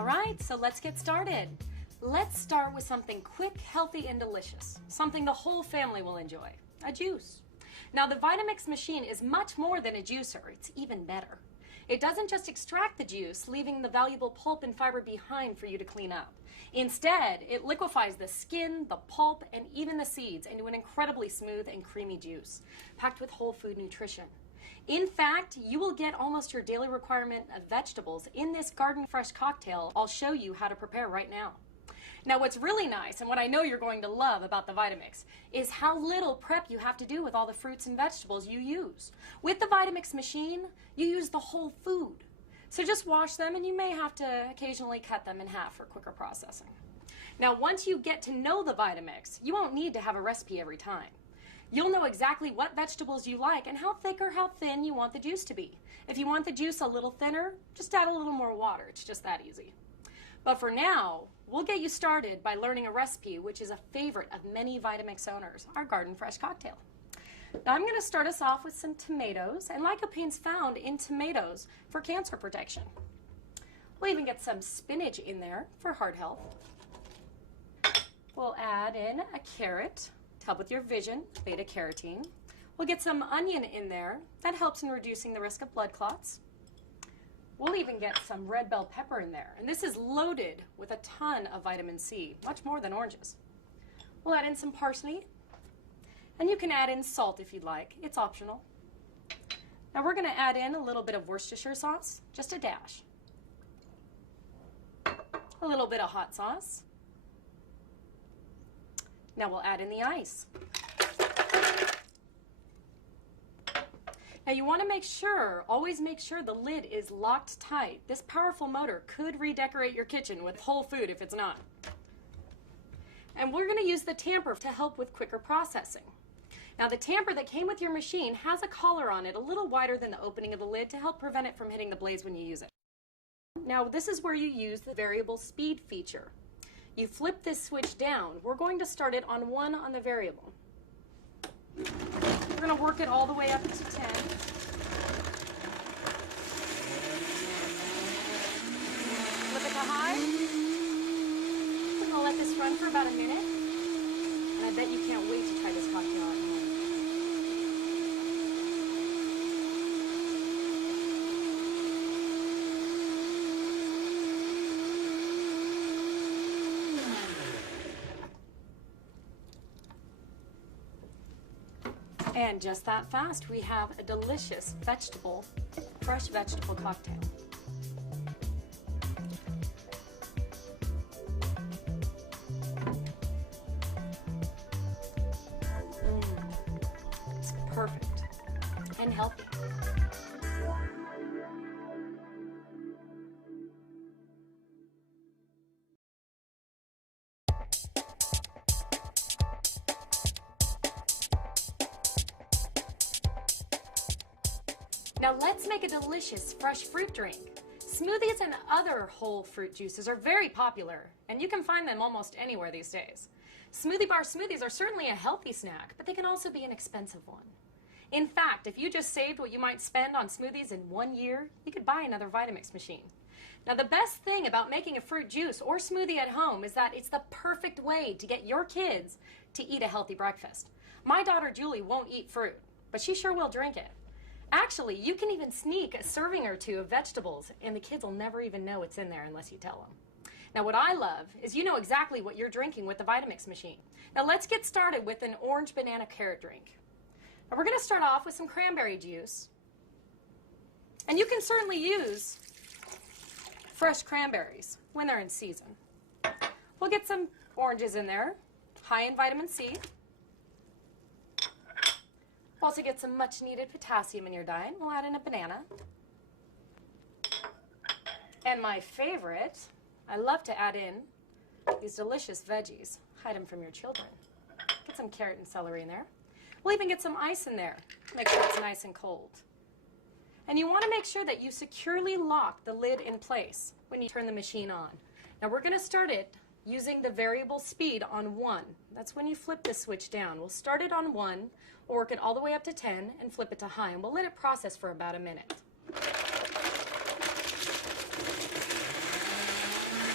All right, so let's get started. Let's start with something quick, healthy, and delicious. Something the whole family will enjoy. A juice. Now, the Vitamix machine is much more than a juicer. It's even better. It doesn't just extract the juice, leaving the valuable pulp and fiber behind for you to clean up. Instead, it liquefies the skin, the pulp, and even the seeds into an incredibly smooth and creamy juice, packed with whole food nutrition. In fact, you will get almost your daily requirement of vegetables in this garden fresh cocktail I'll show you how to prepare right now. Now, what's really nice, and what I know you're going to love about the Vitamix, is how little prep you have to do with all the fruits and vegetables you use. With the Vitamix machine, you use the whole food. So just wash them, and you may have to occasionally cut them in half for quicker processing. Now, once you get to know the Vitamix, you won't need to have a recipe every time. You'll know exactly what vegetables you like and how thick or how thin you want the juice to be. If you want the juice a little thinner, just add a little more water. It's just that easy. But for now, we'll get you started by learning a recipe which is a favorite of many Vitamix owners, our garden fresh cocktail. Now I'm going to start us off with some tomatoes and lycopene's found in tomatoes for cancer protection. We'll even get some spinach in there for heart health. We'll add in a carrot to help with your vision, beta carotene. We'll get some onion in there. That helps in reducing the risk of blood clots. We'll even get some red bell pepper in there, and this is loaded with a ton of vitamin C, much more than oranges. We'll add in some parsley, and you can add in salt if you'd like. It's optional. Now we're going to add in a little bit of Worcestershire sauce, just a dash. A little bit of hot sauce. Now we'll add in the ice. Now you want to make sure, always make sure the lid is locked tight. This powerful motor could redecorate your kitchen with whole food if it's not. And we're going to use the tamper to help with quicker processing. Now the tamper that came with your machine has a collar on it a little wider than the opening of the lid to help prevent it from hitting the blades when you use it. Now this is where you use the variable speed feature. You flip this switch down. We're going to start it on 1 on the variable. We're going to work it all the way up to 10. Flip it to high. We're going to let this run for about a minute. And I bet you can't wait to try this cocktail at home. And just that fast, we have a delicious fresh vegetable cocktail. It's perfect and healthy. Now let's make a delicious fresh fruit drink. Smoothies and other whole fruit juices are very popular, and you can find them almost anywhere these days. Smoothie bar smoothies are certainly a healthy snack, but they can also be an expensive one. In fact, if you just saved what you might spend on smoothies in 1 year, you could buy another Vitamix machine. Now the best thing about making a fruit juice or smoothie at home is that it's the perfect way to get your kids to eat a healthy breakfast. My daughter Julie won't eat fruit, but she sure will drink it. Actually, you can even sneak a serving or two of vegetables, and the kids will never even know it's in there unless you tell them. Now, what I love is you know exactly what you're drinking with the Vitamix machine. Now, let's get started with an orange banana carrot drink. Now, we're going to start off with some cranberry juice. And you can certainly use fresh cranberries when they're in season. We'll get some oranges in there, high in vitamin C. We'll also get some much needed potassium in your diet. We'll add in a banana. And my favorite, I love to add in these delicious veggies. Hide them from your children. Get some carrot and celery in there. We'll even get some ice in there. Make sure it's nice and cold. And you want to make sure that you securely lock the lid in place when you turn the machine on. Now we're going to start it using the variable speed on 1. That's when you flip the switch down. We'll start it on 1, we'll work it all the way up to 10, and flip it to high, and we'll let it process for about a minute.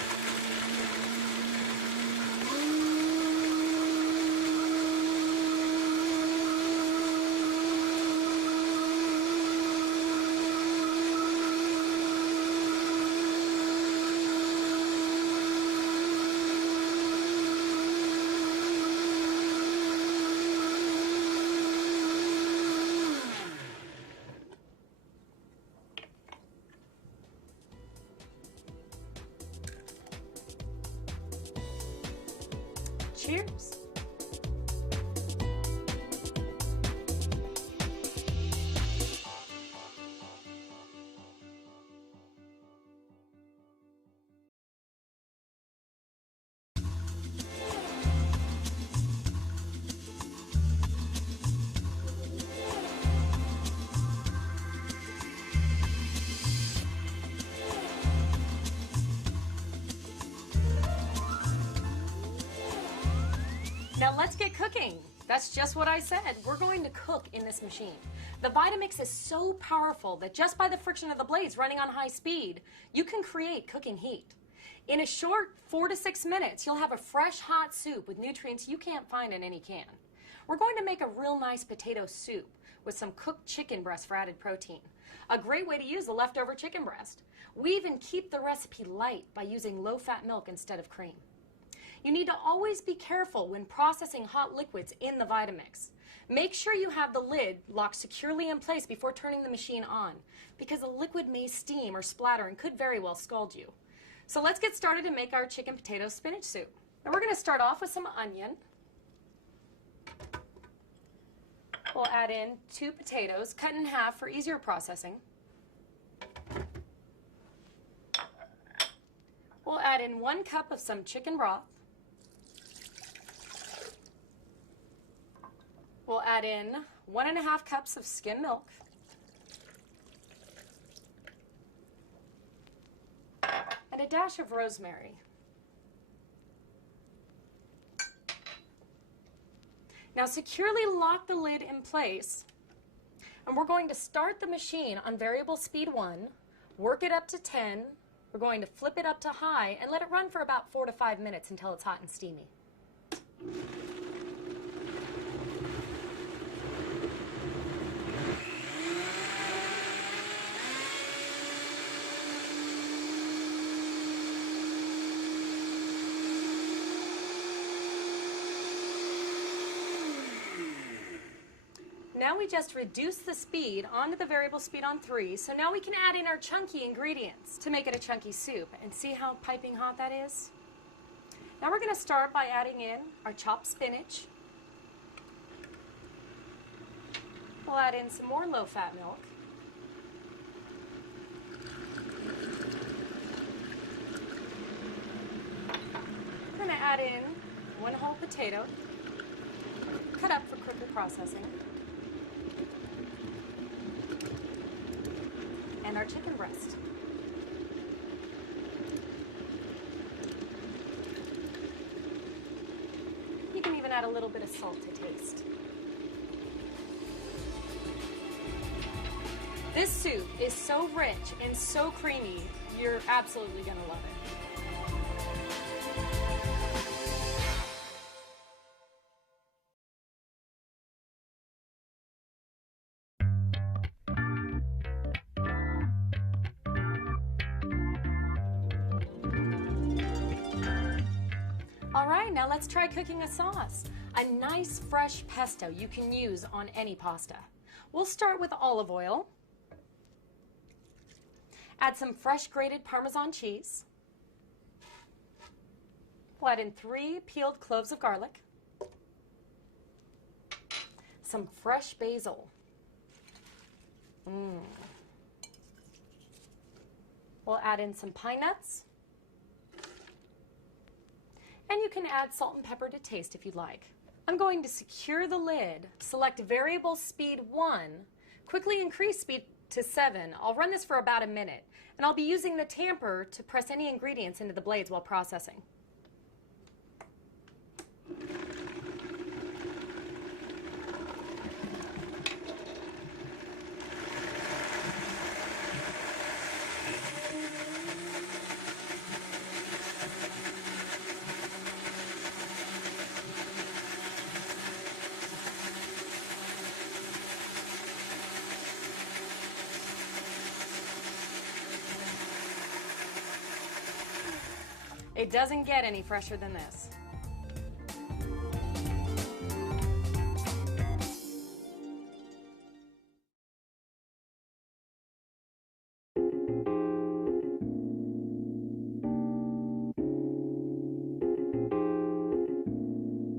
Cheers! Now let's get cooking. That's just what I said. We're going to cook in this machine. The Vitamix is so powerful that just by the friction of the blades running on high speed, you can create cooking heat. In a short 4 to 6 minutes, you'll have a fresh, hot soup with nutrients you can't find in any can. We're going to make a real nice potato soup with some cooked chicken breast for added protein. A great way to use the leftover chicken breast. We even keep the recipe light by using low-fat milk instead of cream. You need to always be careful when processing hot liquids in the Vitamix. Make sure you have the lid locked securely in place before turning the machine on, because the liquid may steam or splatter and could very well scald you. So let's get started and make our chicken potato spinach soup. Now we're going to start off with some onion. We'll add in 2 potatoes, cut in half for easier processing. We'll add in 1 cup of some chicken broth. We'll add in 1½ cups of skim milk. And a dash of rosemary. Now securely lock the lid in place, and we're going to start the machine on variable speed 1, work it up to 10, we're going to flip it up to high, and let it run for about 4 to 5 minutes until it's hot and steamy. Now we just reduce the speed onto the variable speed on 3, so now we can add in our chunky ingredients to make it a chunky soup. And see how piping hot that is? Now we're going to start by adding in our chopped spinach. We'll add in some more low-fat milk. We're going to add in 1 whole potato, cut up for quicker processing. And our chicken breast. You can even add a little bit of salt to taste. This soup is so rich and so creamy, you're absolutely going to love it. All right, now let's try cooking a sauce. A nice fresh pesto you can use on any pasta. We'll start with olive oil. Add some fresh grated Parmesan cheese. We'll add in 3 peeled cloves of garlic. Some fresh basil. We'll add in some pine nuts. And you can add salt and pepper to taste if you'd like. I'm going to secure the lid, select variable speed 1, quickly increase speed to 7. I'll run this for about a minute, and I'll be using the tamper to press any ingredients into the blades while processing. It doesn't get any fresher than this.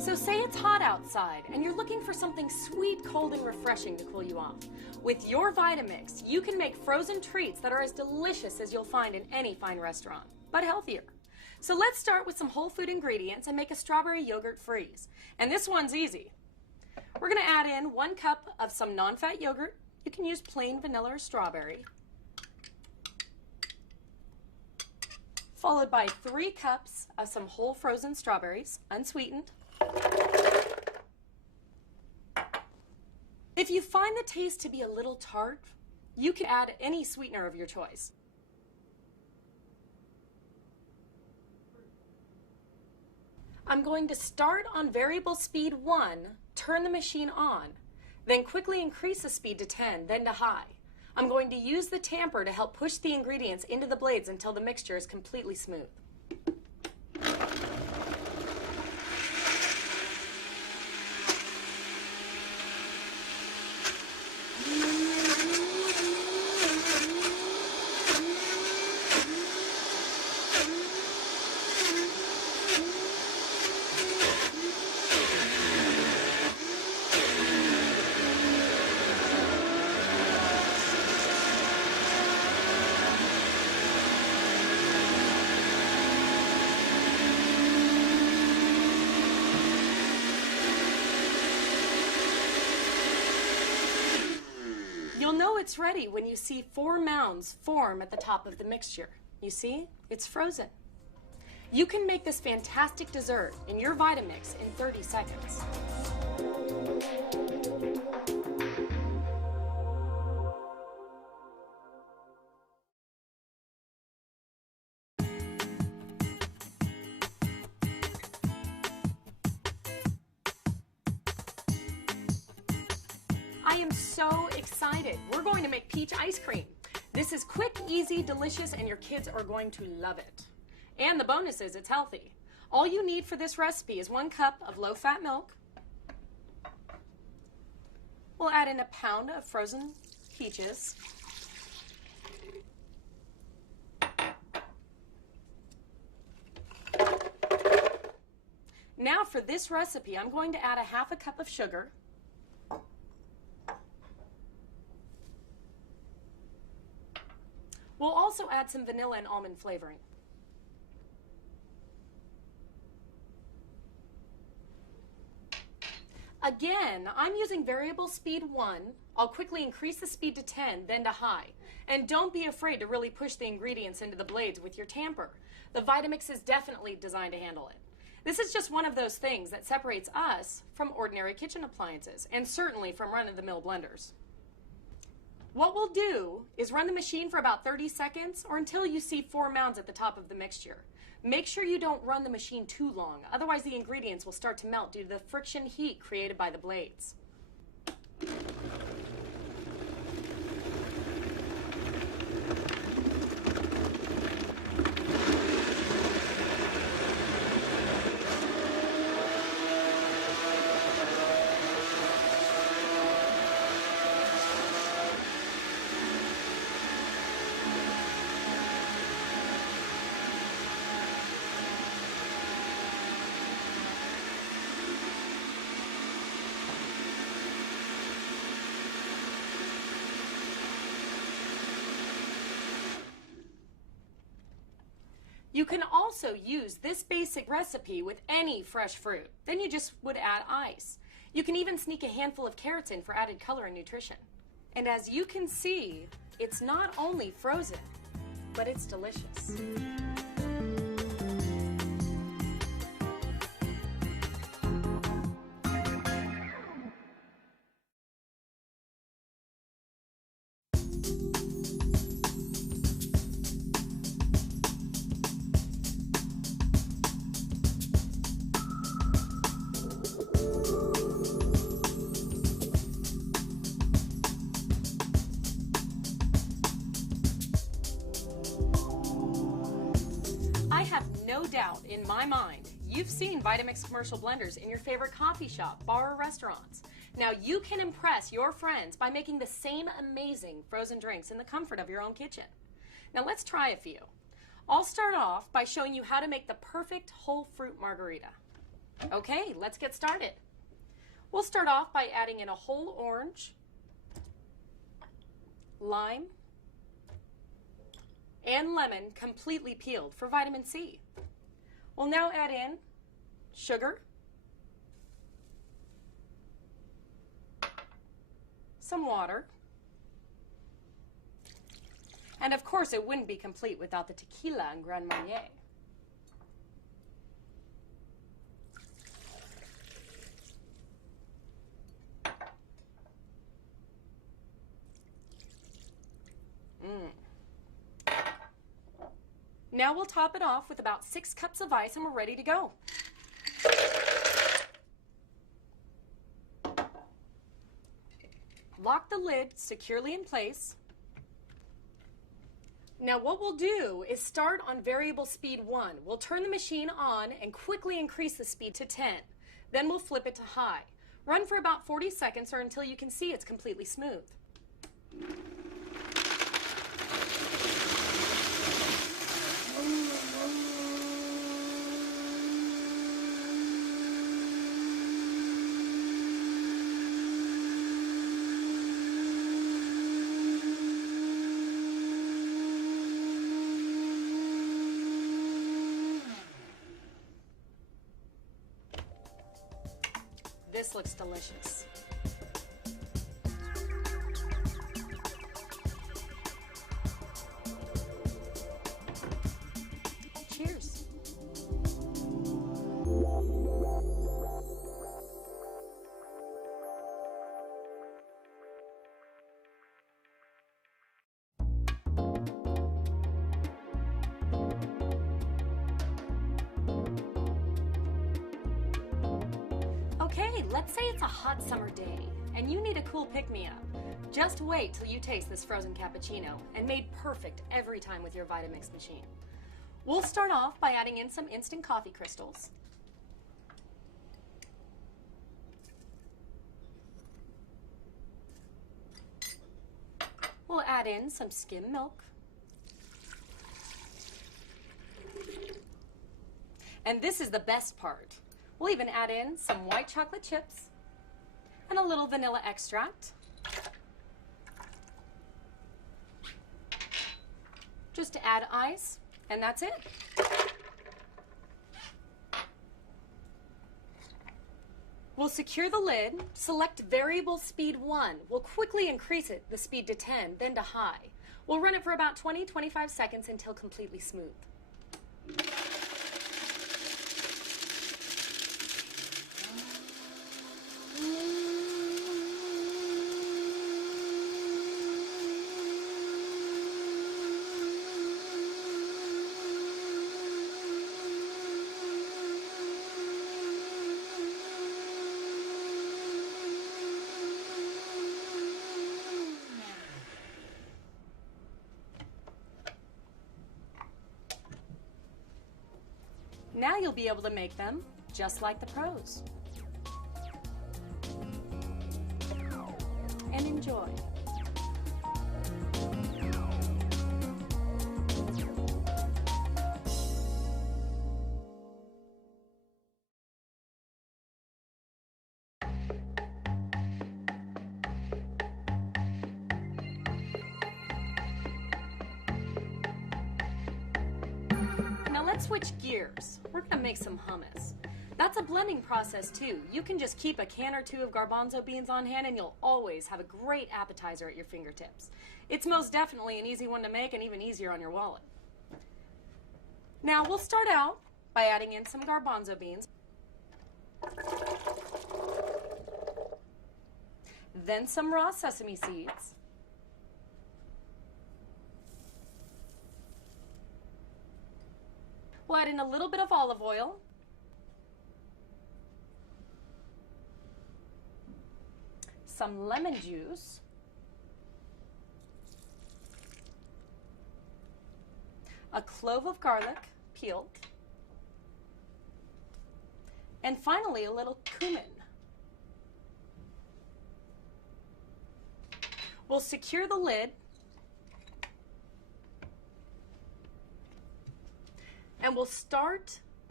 So say it's hot outside and you're looking for something sweet, cold, and refreshing to cool you off. With your Vitamix, you can make frozen treats that are as delicious as you'll find in any fine restaurant, but healthier. So let's start with some whole food ingredients and make a strawberry yogurt freeze. And this one's easy. We're going to add in 1 cup of some non-fat yogurt. You can use plain vanilla or strawberry. Followed by 3 cups of some whole frozen strawberries, unsweetened. If you find the taste to be a little tart, you can add any sweetener of your choice. I'm going to start on variable speed 1, turn the machine on, then quickly increase the speed to 10, then to high. I'm going to use the tamper to help push the ingredients into the blades until the mixture is completely smooth. You'll know it's ready when you see 4 mounds form at the top of the mixture. You see? It's frozen. You can make this fantastic dessert in your Vitamix in 30 seconds. I am so excited. We're going to make peach ice cream. This is quick, easy, delicious, and your kids are going to love it. And the bonus is it's healthy. All you need for this recipe is 1 cup of low-fat milk. We'll add in 1 pound of frozen peaches. Now for this recipe, I'm going to add 1/2 cup of sugar. We'll also add some vanilla and almond flavoring. Again, I'm using variable speed 1. I'll quickly increase the speed to 10, then to high. And don't be afraid to really push the ingredients into the blades with your tamper. The Vitamix is definitely designed to handle it. This is just one of those things that separates us from ordinary kitchen appliances, and certainly from run-of-the-mill blenders. What we'll do is run the machine for about 30 seconds or until you see 4 mounds at the top of the mixture. Make sure you don't run the machine too long, otherwise the ingredients will start to melt due to the friction heat created by the blades. You can also use this basic recipe with any fresh fruit. Then you just would add ice. You can even sneak a handful of carrots in for added color and nutrition. And as you can see, it's not only frozen, but it's delicious. No doubt in my mind, you've seen Vitamix commercial blenders in your favorite coffee shop, bar, or restaurants. Now you can impress your friends by making the same amazing frozen drinks in the comfort of your own kitchen. Now let's try a few. I'll start off by showing you how to make the perfect whole fruit margarita. Okay, let's get started. We'll start off by adding in a whole orange, lime, and lemon completely peeled for vitamin C. We'll now add in sugar, some water, and of course it wouldn't be complete without the tequila and Grand Marnier. Now we'll top it off with about 6 cups of ice and we're ready to go. Lock the lid securely in place. Now what we'll do is start on variable speed 1. We'll turn the machine on and quickly increase the speed to 10. Then we'll flip it to high. Run for about 40 seconds or until you can see it's completely smooth. This looks delicious. Cheers. Okay, let's say it's a hot summer day and you need a cool pick-me-up. Just wait till you taste this frozen cappuccino, and made perfect every time with your Vitamix machine. We'll start off by adding in some instant coffee crystals. We'll add in some skim milk. And this is the best part. We'll even add in some white chocolate chips and a little vanilla extract. Just to add ice, and that's it. We'll secure the lid, select variable speed 1. We'll quickly increase the speed to 10, then to high. We'll run it for about 20-25 seconds until completely smooth. Now you'll be able to make them just like the pros. And enjoy. Now let's switch gears. We're gonna make some hummus. That's a blending process too. You can just keep a can or two of garbanzo beans on hand and you'll always have a great appetizer at your fingertips. It's most definitely an easy one to make and even easier on your wallet. Now we'll start out by adding in some garbanzo beans. Then some raw sesame seeds. We'll add in a little bit of olive oil. Some lemon juice. A clove of garlic, peeled. And finally, a little cumin. We'll secure the lid. And we'll start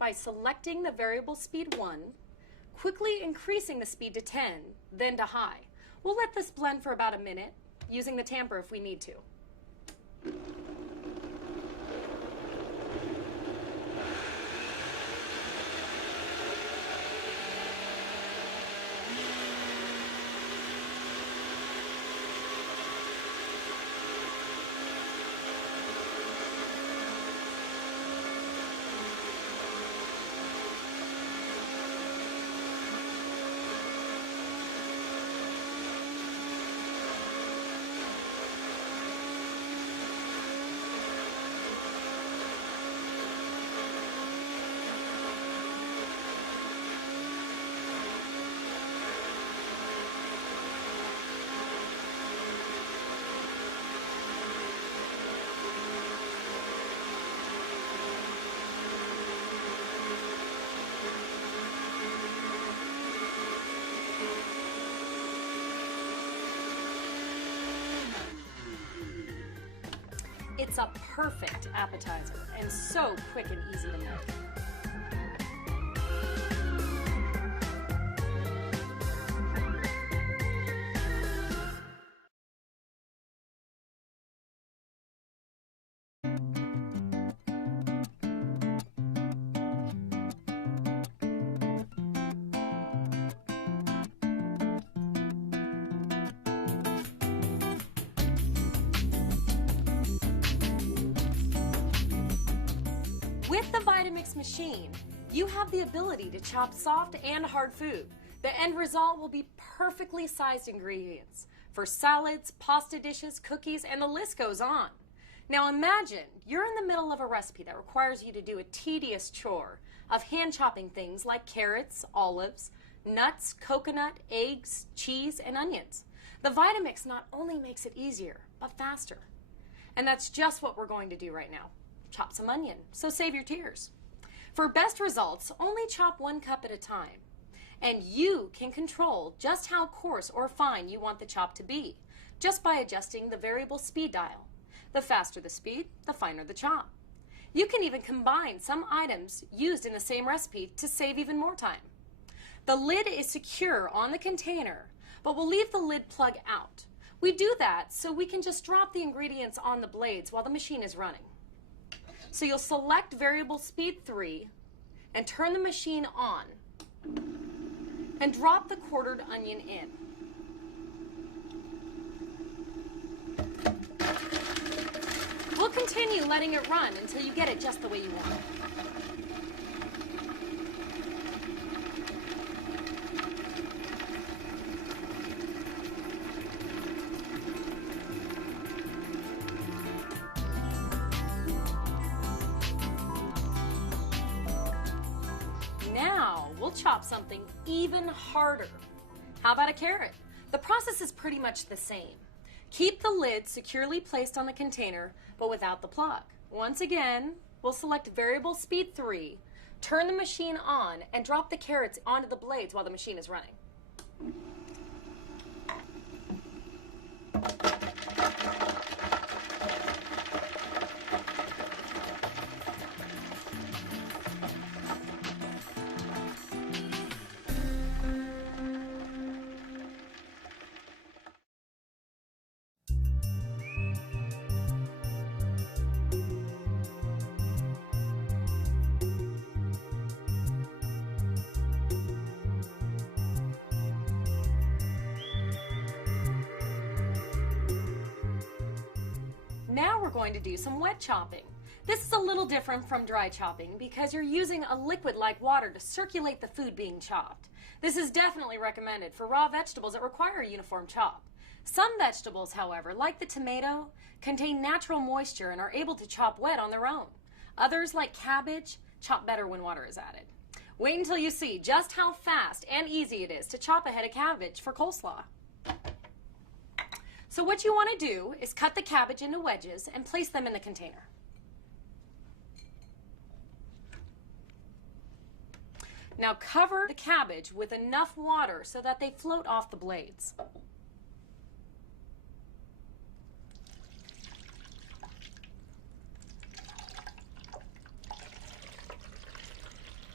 by selecting the variable speed 1, quickly increasing the speed to 10, then to high. We'll let this blend for about a minute, using the tamper if we need to. It's a perfect appetizer and so quick and easy to make. With the Vitamix machine, you have the ability to chop soft and hard food. The end result will be perfectly sized ingredients for salads, pasta dishes, cookies, and the list goes on. Now imagine you're in the middle of a recipe that requires you to do a tedious chore of hand chopping things like carrots, olives, nuts, coconut, eggs, cheese, and onions. The Vitamix not only makes it easier, but faster. And that's just what we're going to do right now. Chop some onion, so save your tears. For best results, only chop 1 cup at a time. And you can control just how coarse or fine you want the chop to be, just by adjusting the variable speed dial. The faster the speed, the finer the chop. You can even combine some items used in the same recipe to save even more time. The lid is secure on the container, but we'll leave the lid plug out. We do that so we can just drop the ingredients on the blades while the machine is running. So you'll select variable speed 3 and turn the machine on and drop the quartered onion in. We'll continue letting it run until you get it just the way you want it. Now we'll chop something even harder. How about a carrot? The process is pretty much the same. Keep the lid securely placed on the container, but without the plug. Once again, we'll select variable speed 3, turn the machine on, and drop the carrots onto the blades while the machine is running. Now we're going to do some wet chopping. This is a little different from dry chopping because you're using a liquid like water to circulate the food being chopped. This is definitely recommended for raw vegetables that require a uniform chop. Some vegetables, however, like the tomato, contain natural moisture and are able to chop wet on their own. Others, like cabbage, chop better when water is added. Wait until you see just how fast and easy it is to chop a head of cabbage for coleslaw. So what you want to do is cut the cabbage into wedges and place them in the container. Now cover the cabbage with enough water so that they float off the blades.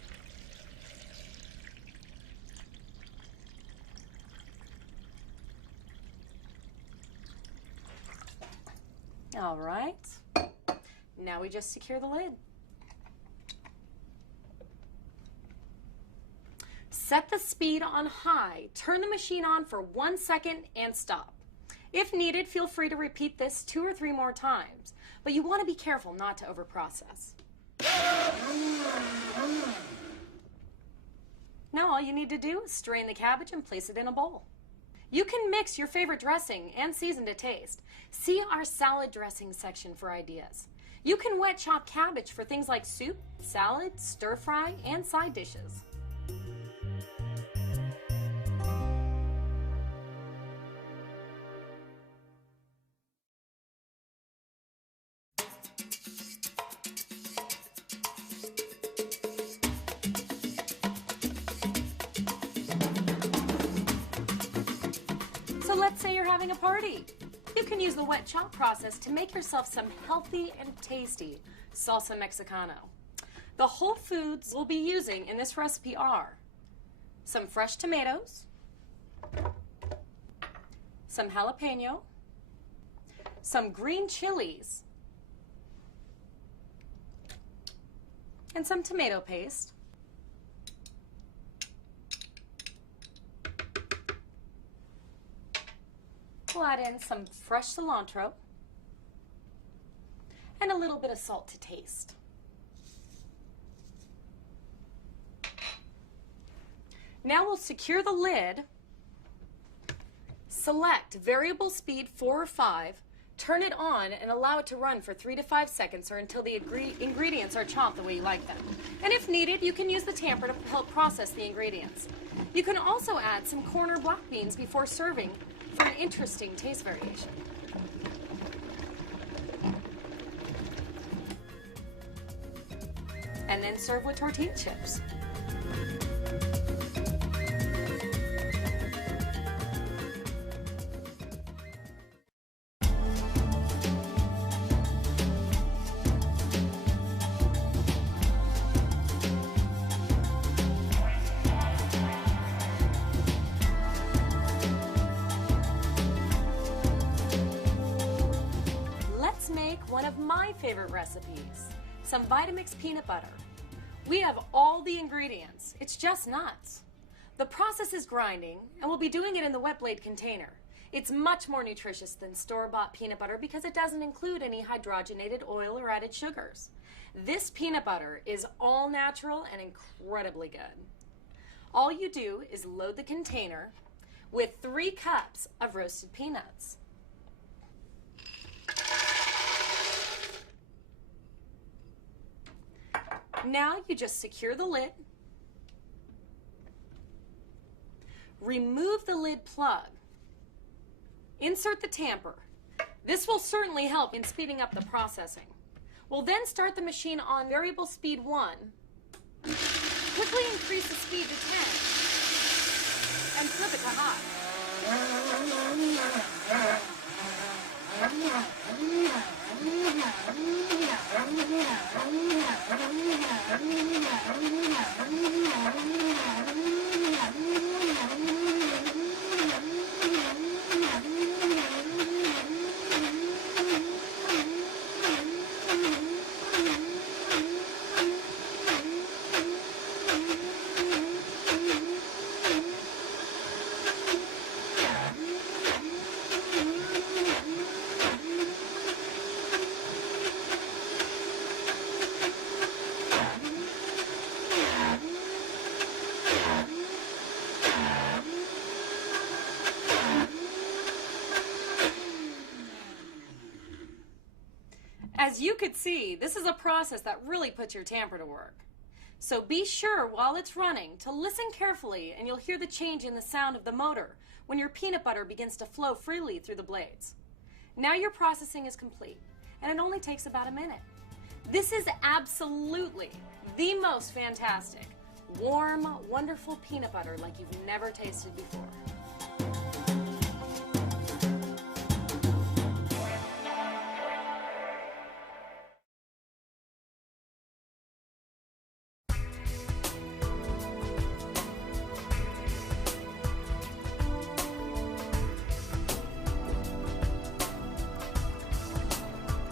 All right. Now we just secure the lid. Set the speed on high. Turn the machine on for 1 second and stop. If needed, feel free to repeat this 2 or 3 more times, but you want to be careful not to overprocess. Now all you need to do is strain the cabbage and place it in a bowl. You can mix your favorite dressing and season to taste. See our salad dressing section for ideas. You can wet chop cabbage for things like soup, salad, stir fry, and side dishes. So let's say you're having a party. You can use the wet chop process to make yourself some healthy and tasty salsa mexicano. The whole foods we'll be using in this recipe are some fresh tomatoes, some jalapeno, some green chilies, and some tomato paste. We'll add in some fresh cilantro and a little bit of salt to taste. Now we'll secure the lid, select variable speed 4 or 5, turn it on and allow it to run for 3 to 5 seconds or until the ingredients are chopped the way you like them. And if needed, you can use the tamper to help process the ingredients. You can also add some corn or black beans before serving for an interesting taste variation. And then serve with tortilla chips. One of my favorite recipes, some Vitamix peanut butter. We have all the ingredients, it's just nuts. The process is grinding, and we'll be doing it in the wet blade container. It's much more nutritious than store-bought peanut butter because it doesn't include any hydrogenated oil or added sugars. This peanut butter is all natural and incredibly good. All you do is load the container with 3 cups of roasted peanuts. Now you just secure the lid, remove the lid plug, insert the tamper. This will certainly help in speeding up the processing. We'll then start the machine on variable speed 1, quickly increase the speed to 10, and flip it to high. As you could see, this is a process that really puts your tamper to work. So be sure while it's running to listen carefully, and you'll hear the change in the sound of the motor when your peanut butter begins to flow freely through the blades. Now your processing is complete, and it only takes about a minute. This is absolutely the most fantastic, warm, wonderful peanut butter like you've never tasted before.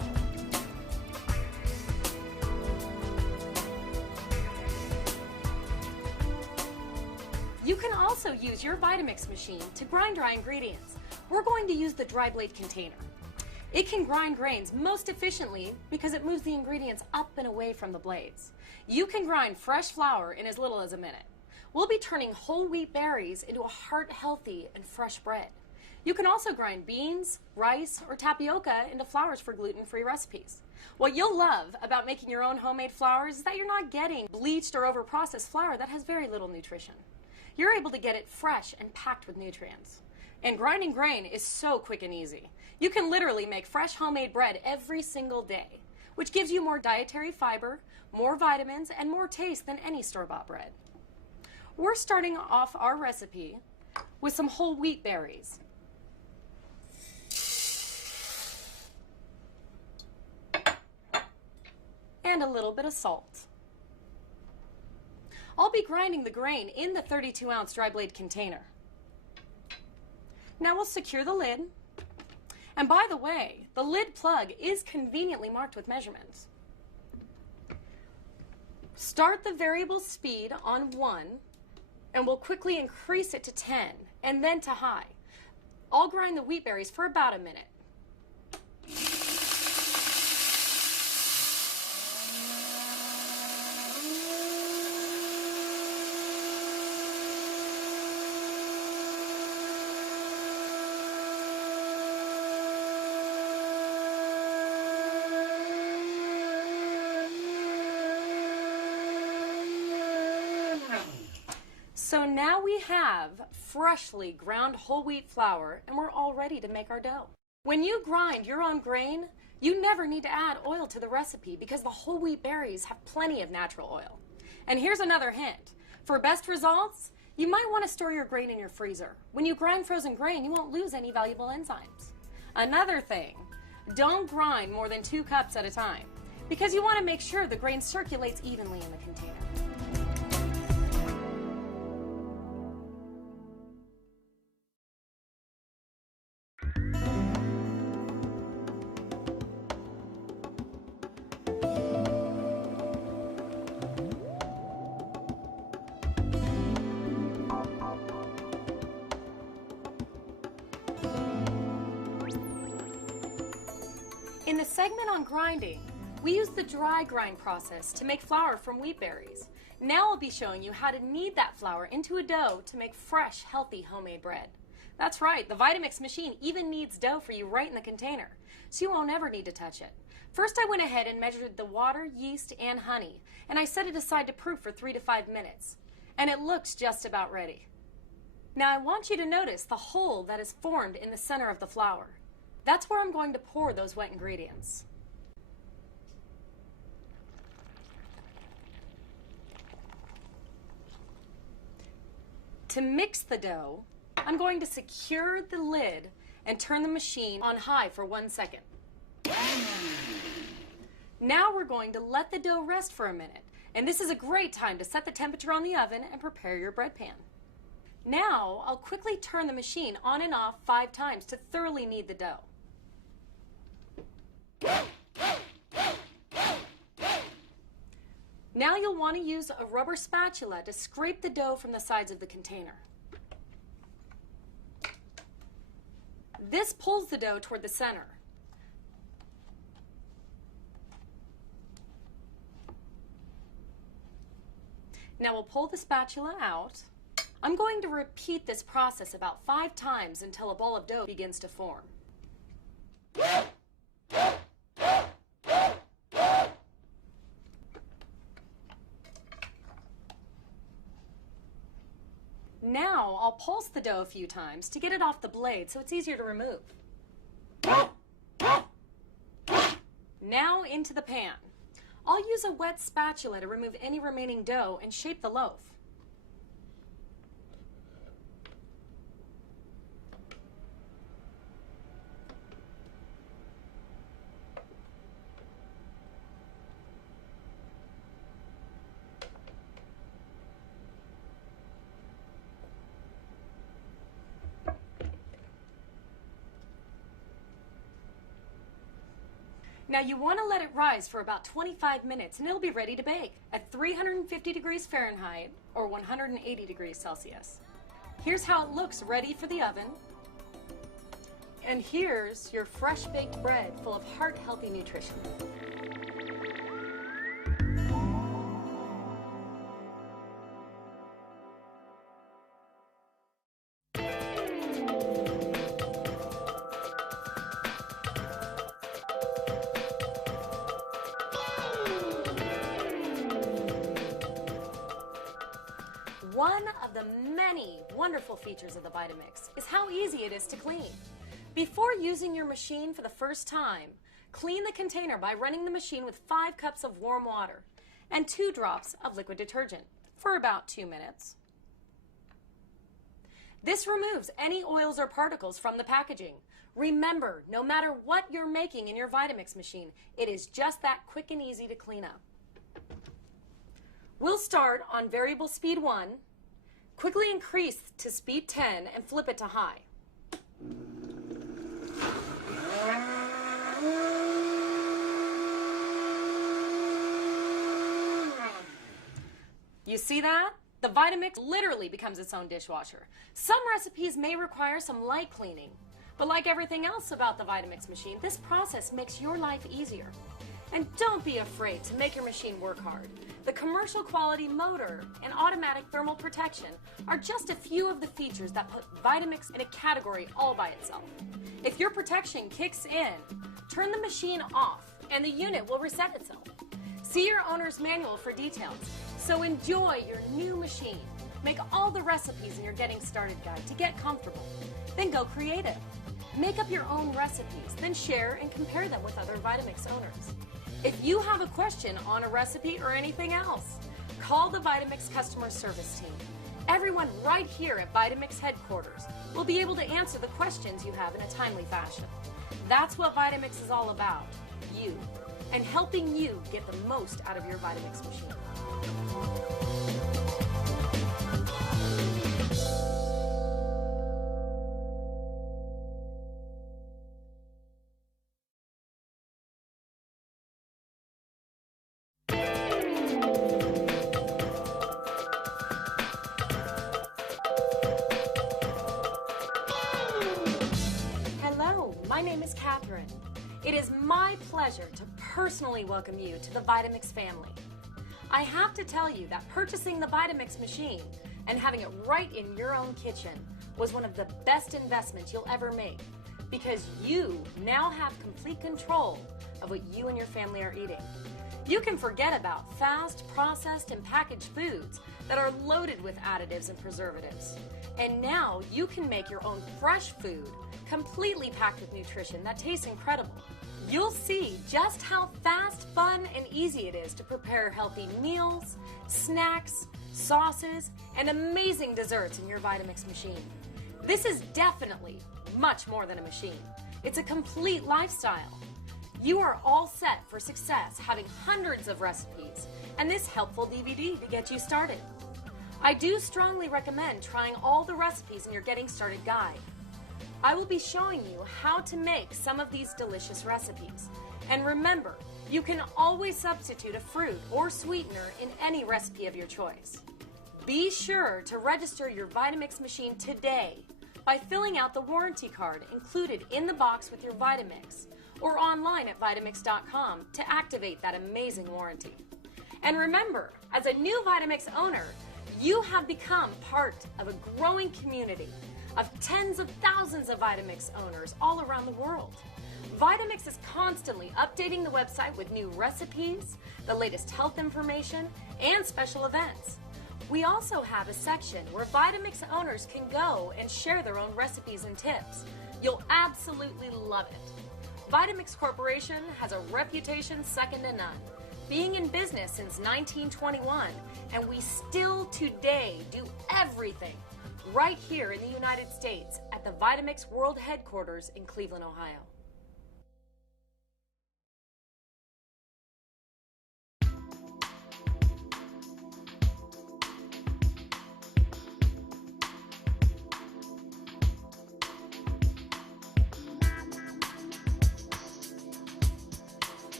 You can also use your Vitamix machine to grind dry ingredients. We're going to use the dry blade container. It can grind grains most efficiently because it moves the ingredients up and away from the blades. You can grind fresh flour in as little as a minute. We'll be turning whole wheat berries into a heart-healthy and fresh bread. You can also grind beans, rice, or tapioca into flours for gluten-free recipes. What you'll love about making your own homemade flours is that you're not getting bleached or over-processed flour that has very little nutrition. You're able to get it fresh and packed with nutrients. And grinding grain is so quick and easy. You can literally make fresh homemade bread every single day, which gives you more dietary fiber, more vitamins, and more taste than any store-bought bread. We're starting off our recipe with some whole wheat berries. And a little bit of salt. I'll be grinding the grain in the 32-ounce dry blade container. Now we'll secure the lid. And by the way, the lid plug is conveniently marked with measurements. Start the variable speed on 1, and we'll quickly increase it to 10, and then to high. I'll grind the wheat berries for about a minute. So now we have freshly ground whole wheat flour, and we're all ready to make our dough. When you grind your own grain, you never need to add oil to the recipe because the whole wheat berries have plenty of natural oil. And here's another hint. For best results, you might want to store your grain in your freezer. When you grind frozen grain, you won't lose any valuable enzymes. Another thing, don't grind more than 2 cups at a time because you want to make sure the grain circulates evenly in the container. In the segment on grinding, we use the dry grind process to make flour from wheat berries. Now I'll be showing you how to knead that flour into a dough to make fresh, healthy homemade bread. That's right, the Vitamix machine even kneads dough for you right in the container, so you won't ever need to touch it. First I went ahead and measured the water, yeast, and honey, and I set it aside to proof for 3 to 5 minutes. And it looks just about ready. Now I want you to notice the hole that is formed in the center of the flour. That's where I'm going to pour those wet ingredients. To mix the dough, I'm going to secure the lid and turn the machine on high for 1 second. Now we're going to let the dough rest for a minute, and this is a great time to set the temperature on the oven and prepare your bread pan. Now I'll quickly turn the machine on and off 5 times to thoroughly knead the dough. Now you'll want to use a rubber spatula to scrape the dough from the sides of the container. This pulls the dough toward the center. Now we'll pull the spatula out. I'm going to repeat this process about 5 times until a ball of dough begins to form. Now I'll pulse the dough a few times to get it off the blade so it's easier to remove. Now into the pan. I'll use a wet spatula to remove any remaining dough and shape the loaf. Now you want to let it rise for about 25 minutes and it'll be ready to bake at 350 degrees Fahrenheit or 180 degrees Celsius. Here's how it looks ready for the oven. And here's your fresh baked bread full of heart-healthy nutrition. One of the many wonderful features of the Vitamix is how easy it is to clean. Before using your machine for the first time, clean the container by running the machine with 5 cups of warm water and 2 drops of liquid detergent for about 2 minutes. This removes any oils or particles from the packaging. Remember, no matter what you're making in your Vitamix machine, it is just that quick and easy to clean up. We'll start on variable speed 1, quickly increase to speed 10 and flip it to high. You see that? The Vitamix literally becomes its own dishwasher. Some recipes may require some light cleaning, but like everything else about the Vitamix machine, this process makes your life easier. And don't be afraid to make your machine work hard. The commercial quality motor and automatic thermal protection are just a few of the features that put Vitamix in a category all by itself. If your protection kicks in, turn the machine off and the unit will reset itself. See your owner's manual for details. So enjoy your new machine. Make all the recipes in your Getting Started guide to get comfortable. Then go creative. Make up your own recipes, then share and compare them with other Vitamix owners. If you have a question on a recipe or anything else, call the Vitamix customer service team. Everyone right here at Vitamix headquarters will be able to answer the questions you have in a timely fashion. That's what Vitamix is all about, you, and helping you get the most out of your Vitamix machine. My name is Catherine. It is my pleasure to personally welcome you to the Vitamix family. I have to tell you that purchasing the Vitamix machine and having it right in your own kitchen was one of the best investments you'll ever make, because you now have complete control of what you and your family are eating. You can forget about fast, processed, and packaged foods that are loaded with additives and preservatives. And now you can make your own fresh food, completely packed with nutrition that tastes incredible. You'll see just how fast, fun, and easy it is to prepare healthy meals, snacks, sauces, and amazing desserts in your Vitamix machine. This is definitely much more than a machine. It's a complete lifestyle. You are all set for success, having hundreds of recipes and this helpful DVD to get you started. I do strongly recommend trying all the recipes in your Getting Started guide. I will be showing you how to make some of these delicious recipes. And remember, you can always substitute a fruit or sweetener in any recipe of your choice. Be sure to register your Vitamix machine today by filling out the warranty card included in the box with your Vitamix, or online at Vitamix.com to activate that amazing warranty. And remember, as a new Vitamix owner, you have become part of a growing community of tens of thousands of Vitamix owners all around the world. Vitamix is constantly updating the website with new recipes, the latest health information, and special events. We also have a section where Vitamix owners can go and share their own recipes and tips. You'll absolutely love it. Vitamix Corporation has a reputation second to none, being in business since 1921, and we still today do everything right here in the United States at the Vitamix World Headquarters in Cleveland, Ohio.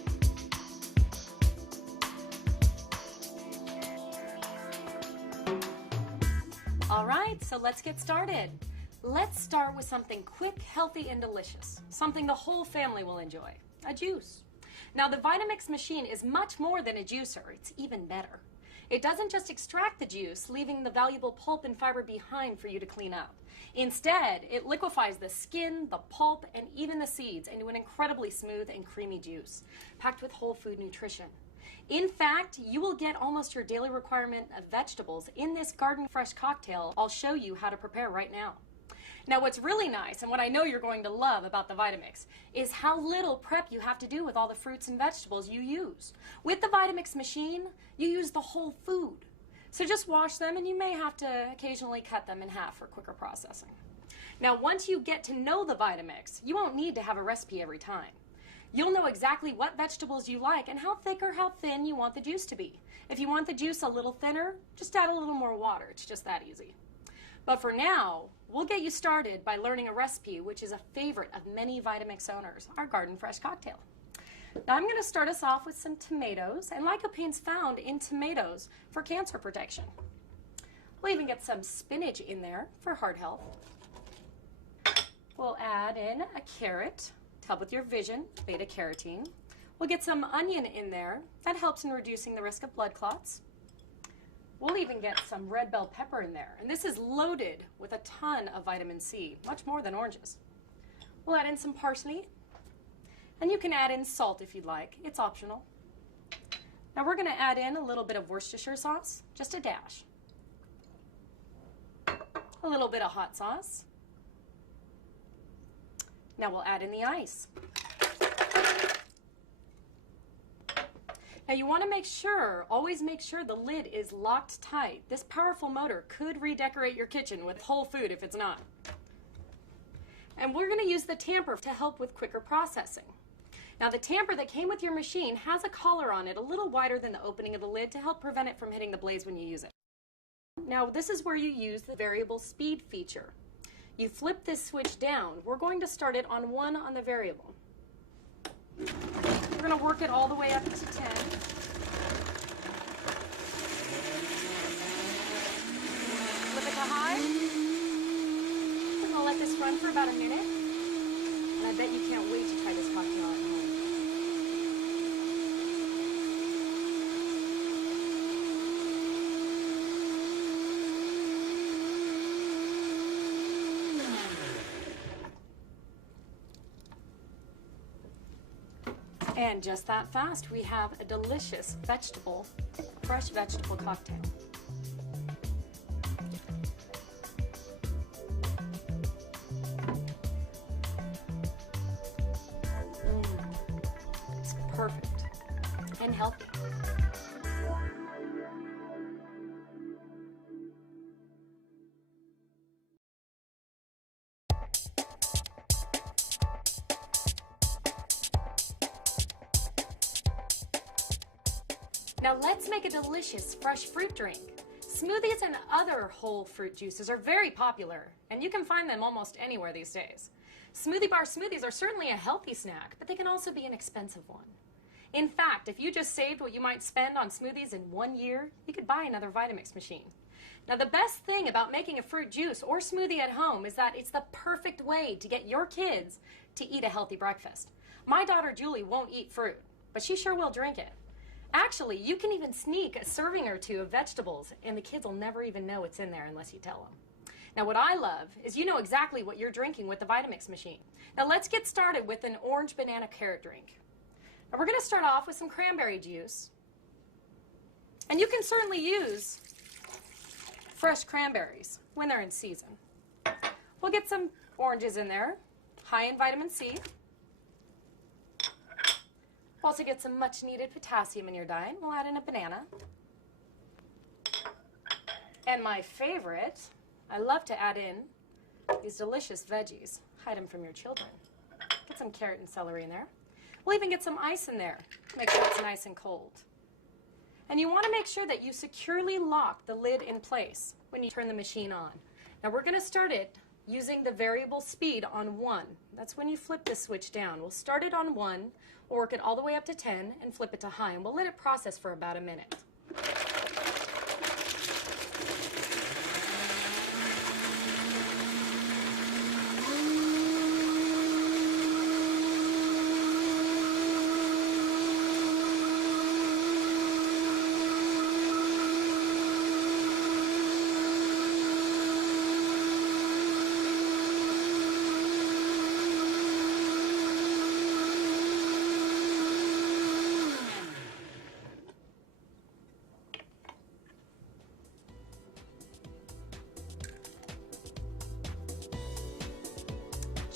All right, so let's get started. Let's start with something quick, healthy, and delicious. Something the whole family will enjoy. A juice. Now, the Vitamix machine is much more than a juicer. It's even better. It doesn't just extract the juice, leaving the valuable pulp and fiber behind for you to clean up. Instead, it liquefies the skin, the pulp, and even the seeds into an incredibly smooth and creamy juice, packed with whole food nutrition. In fact, you will get almost your daily requirement of vegetables in this garden fresh cocktail I'll show you how to prepare right now. Now, what's really nice, and what I know you're going to love about the Vitamix, is how little prep you have to do with all the fruits and vegetables you use. With the Vitamix machine, you use the whole food. So just wash them, and you may have to occasionally cut them in half for quicker processing. Now, once you get to know the Vitamix, you won't need to have a recipe every time. You'll know exactly what vegetables you like and how thick or how thin you want the juice to be. If you want the juice a little thinner, just add a little more water. It's just that easy. But for now, we'll get you started by learning a recipe which is a favorite of many Vitamix owners, our garden fresh cocktail. Now I'm going to start us off with some tomatoes and lycopene's found in tomatoes for cancer protection. We'll even get some spinach in there for heart health. We'll add in a carrot to help with your vision, beta carotene. We'll get some onion in there. That helps in reducing the risk of blood clots. We'll even get some red bell pepper in there. And this is loaded with a ton of vitamin C, much more than oranges. We'll add in some parsley. And you can add in salt if you'd like. It's optional. Now we're going to add in a little bit of Worcestershire sauce, just a dash. A little bit of hot sauce. Now we'll add in the ice. Now you want to make sure, always make sure the lid is locked tight. This powerful motor could redecorate your kitchen with whole food if it's not. And we're going to use the tamper to help with quicker processing. Now the tamper that came with your machine has a collar on it a little wider than the opening of the lid to help prevent it from hitting the blaze when you use it. Now this is where you use the variable speed feature. You flip this switch down. We're going to start it on 1 on the variable. We're going to work it all the way up to 10. Flip it to high. We're going to let this run for about a minute. And I bet you can't wait to try this cocktail at home. And just that fast, we have a delicious fresh vegetable cocktail. It's perfect and healthy. Now let's make a delicious fresh fruit drink. Smoothies and other whole fruit juices are very popular, and you can find them almost anywhere these days. Smoothie bar smoothies are certainly a healthy snack, but they can also be an expensive one. In fact, if you just saved what you might spend on smoothies in 1 year, you could buy another Vitamix machine. Now the best thing about making a fruit juice or smoothie at home is that it's the perfect way to get your kids to eat a healthy breakfast. My daughter Julie won't eat fruit, but she sure will drink it. Actually, you can even sneak a serving or two of vegetables, and the kids will never even know it's in there unless you tell them. Now, what I love is you know exactly what you're drinking with the Vitamix machine. Now, let's get started with an orange banana carrot drink. Now, we're going to start off with some cranberry juice. And you can certainly use fresh cranberries when they're in season. We'll get some oranges in there, high in vitamin C. Also get some much needed potassium in your diet. We'll add in a banana. And my favorite, I love to add in these delicious veggies. Hide them from your children. Get some carrot and celery in there. We'll even get some ice in there. Make sure it's nice and cold. And you want to make sure that you securely lock the lid in place when you turn the machine on. Now we're going to start it using the variable speed on 1. That's when you flip this switch down. We'll start it on 1, we'll work it all the way up to 10, and flip it to high, and we'll let it process for about a minute.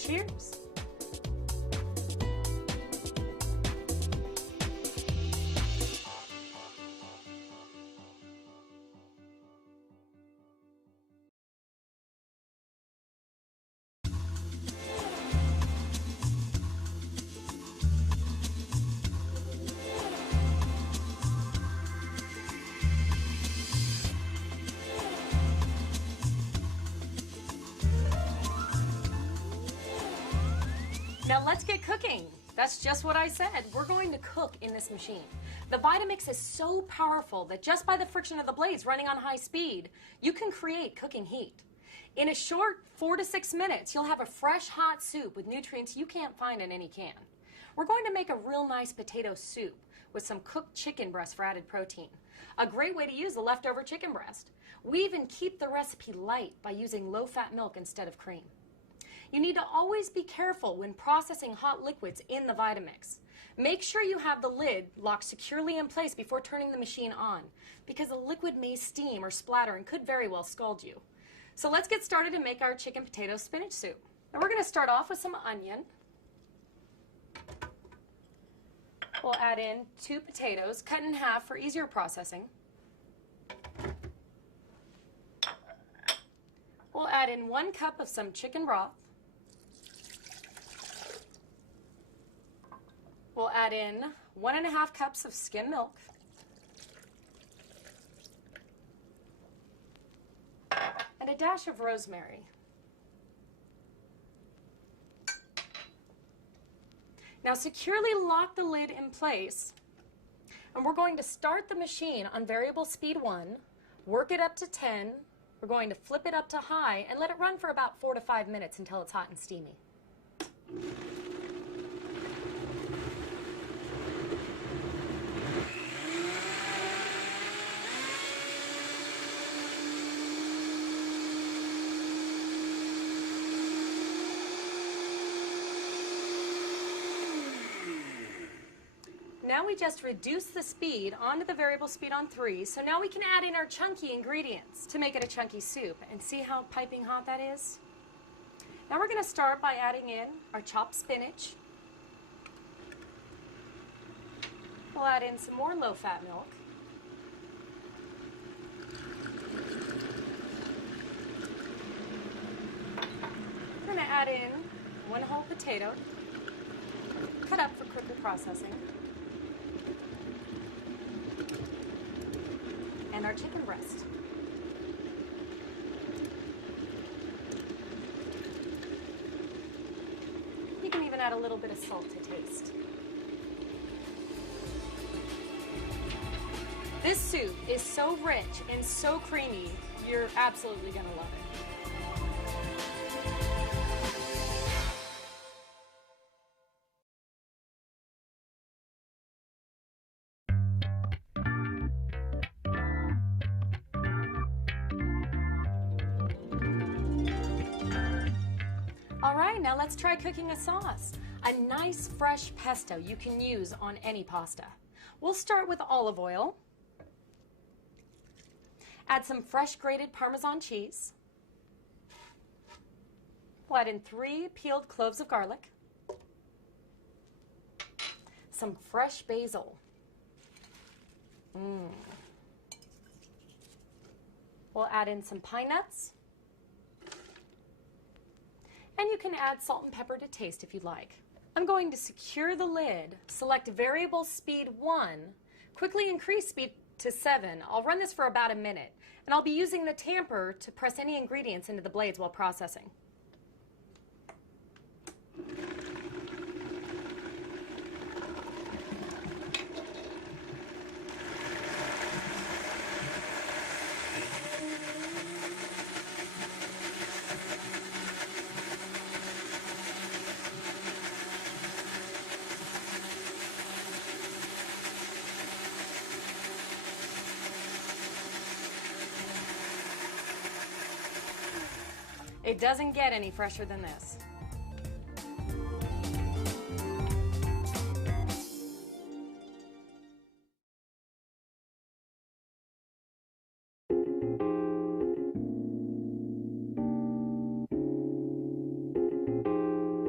Cheers! Now let's get cooking. That's just what I said. We're going to cook in this machine. The Vitamix is so powerful that just by the friction of the blades running on high speed, you can create cooking heat. In a short 4 to 6 minutes, you'll have a fresh, hot soup with nutrients you can't find in any can. We're going to make a real nice potato soup with some cooked chicken breast for added protein. A great way to use the leftover chicken breast. We even keep the recipe light by using low-fat milk instead of cream. You need to always be careful when processing hot liquids in the Vitamix. Make sure you have the lid locked securely in place before turning the machine on, because the liquid may steam or splatter and could very well scald you. So let's get started and make our chicken potato spinach soup. Now we're going to start off with some onion. We'll add in 2 potatoes, cut in half for easier processing. We'll add in 1 cup of some chicken broth. We'll add in 1.5 cups of skim milk. And a dash of rosemary. Now securely lock the lid in place, and we're going to start the machine on variable speed 1, work it up to 10, we're going to flip it up to high, and let it run for about 4 to 5 minutes until it's hot and steamy. Now we just reduce the speed onto the variable speed on 3, so now we can add in our chunky ingredients to make it a chunky soup. And see how piping hot that is? Now we're going to start by adding in our chopped spinach. We'll add in some more low-fat milk. We're going to add in 1 whole potato, cut up for quicker processing. And our chicken breast. You can even add a little bit of salt to taste. This soup is so rich and so creamy, you're absolutely going to love it. All right, now let's try cooking a sauce. A nice fresh pesto you can use on any pasta. We'll start with olive oil. Add some fresh grated Parmesan cheese. We'll add in 3 peeled cloves of garlic. Some fresh basil. We'll add in some pine nuts. And you can add salt and pepper to taste if you'd like. I'm going to secure the lid, select variable speed 1, quickly increase speed to 7. I'll run this for about a minute, and I'll be using the tamper to press any ingredients into the blades while processing. It doesn't get any fresher than this.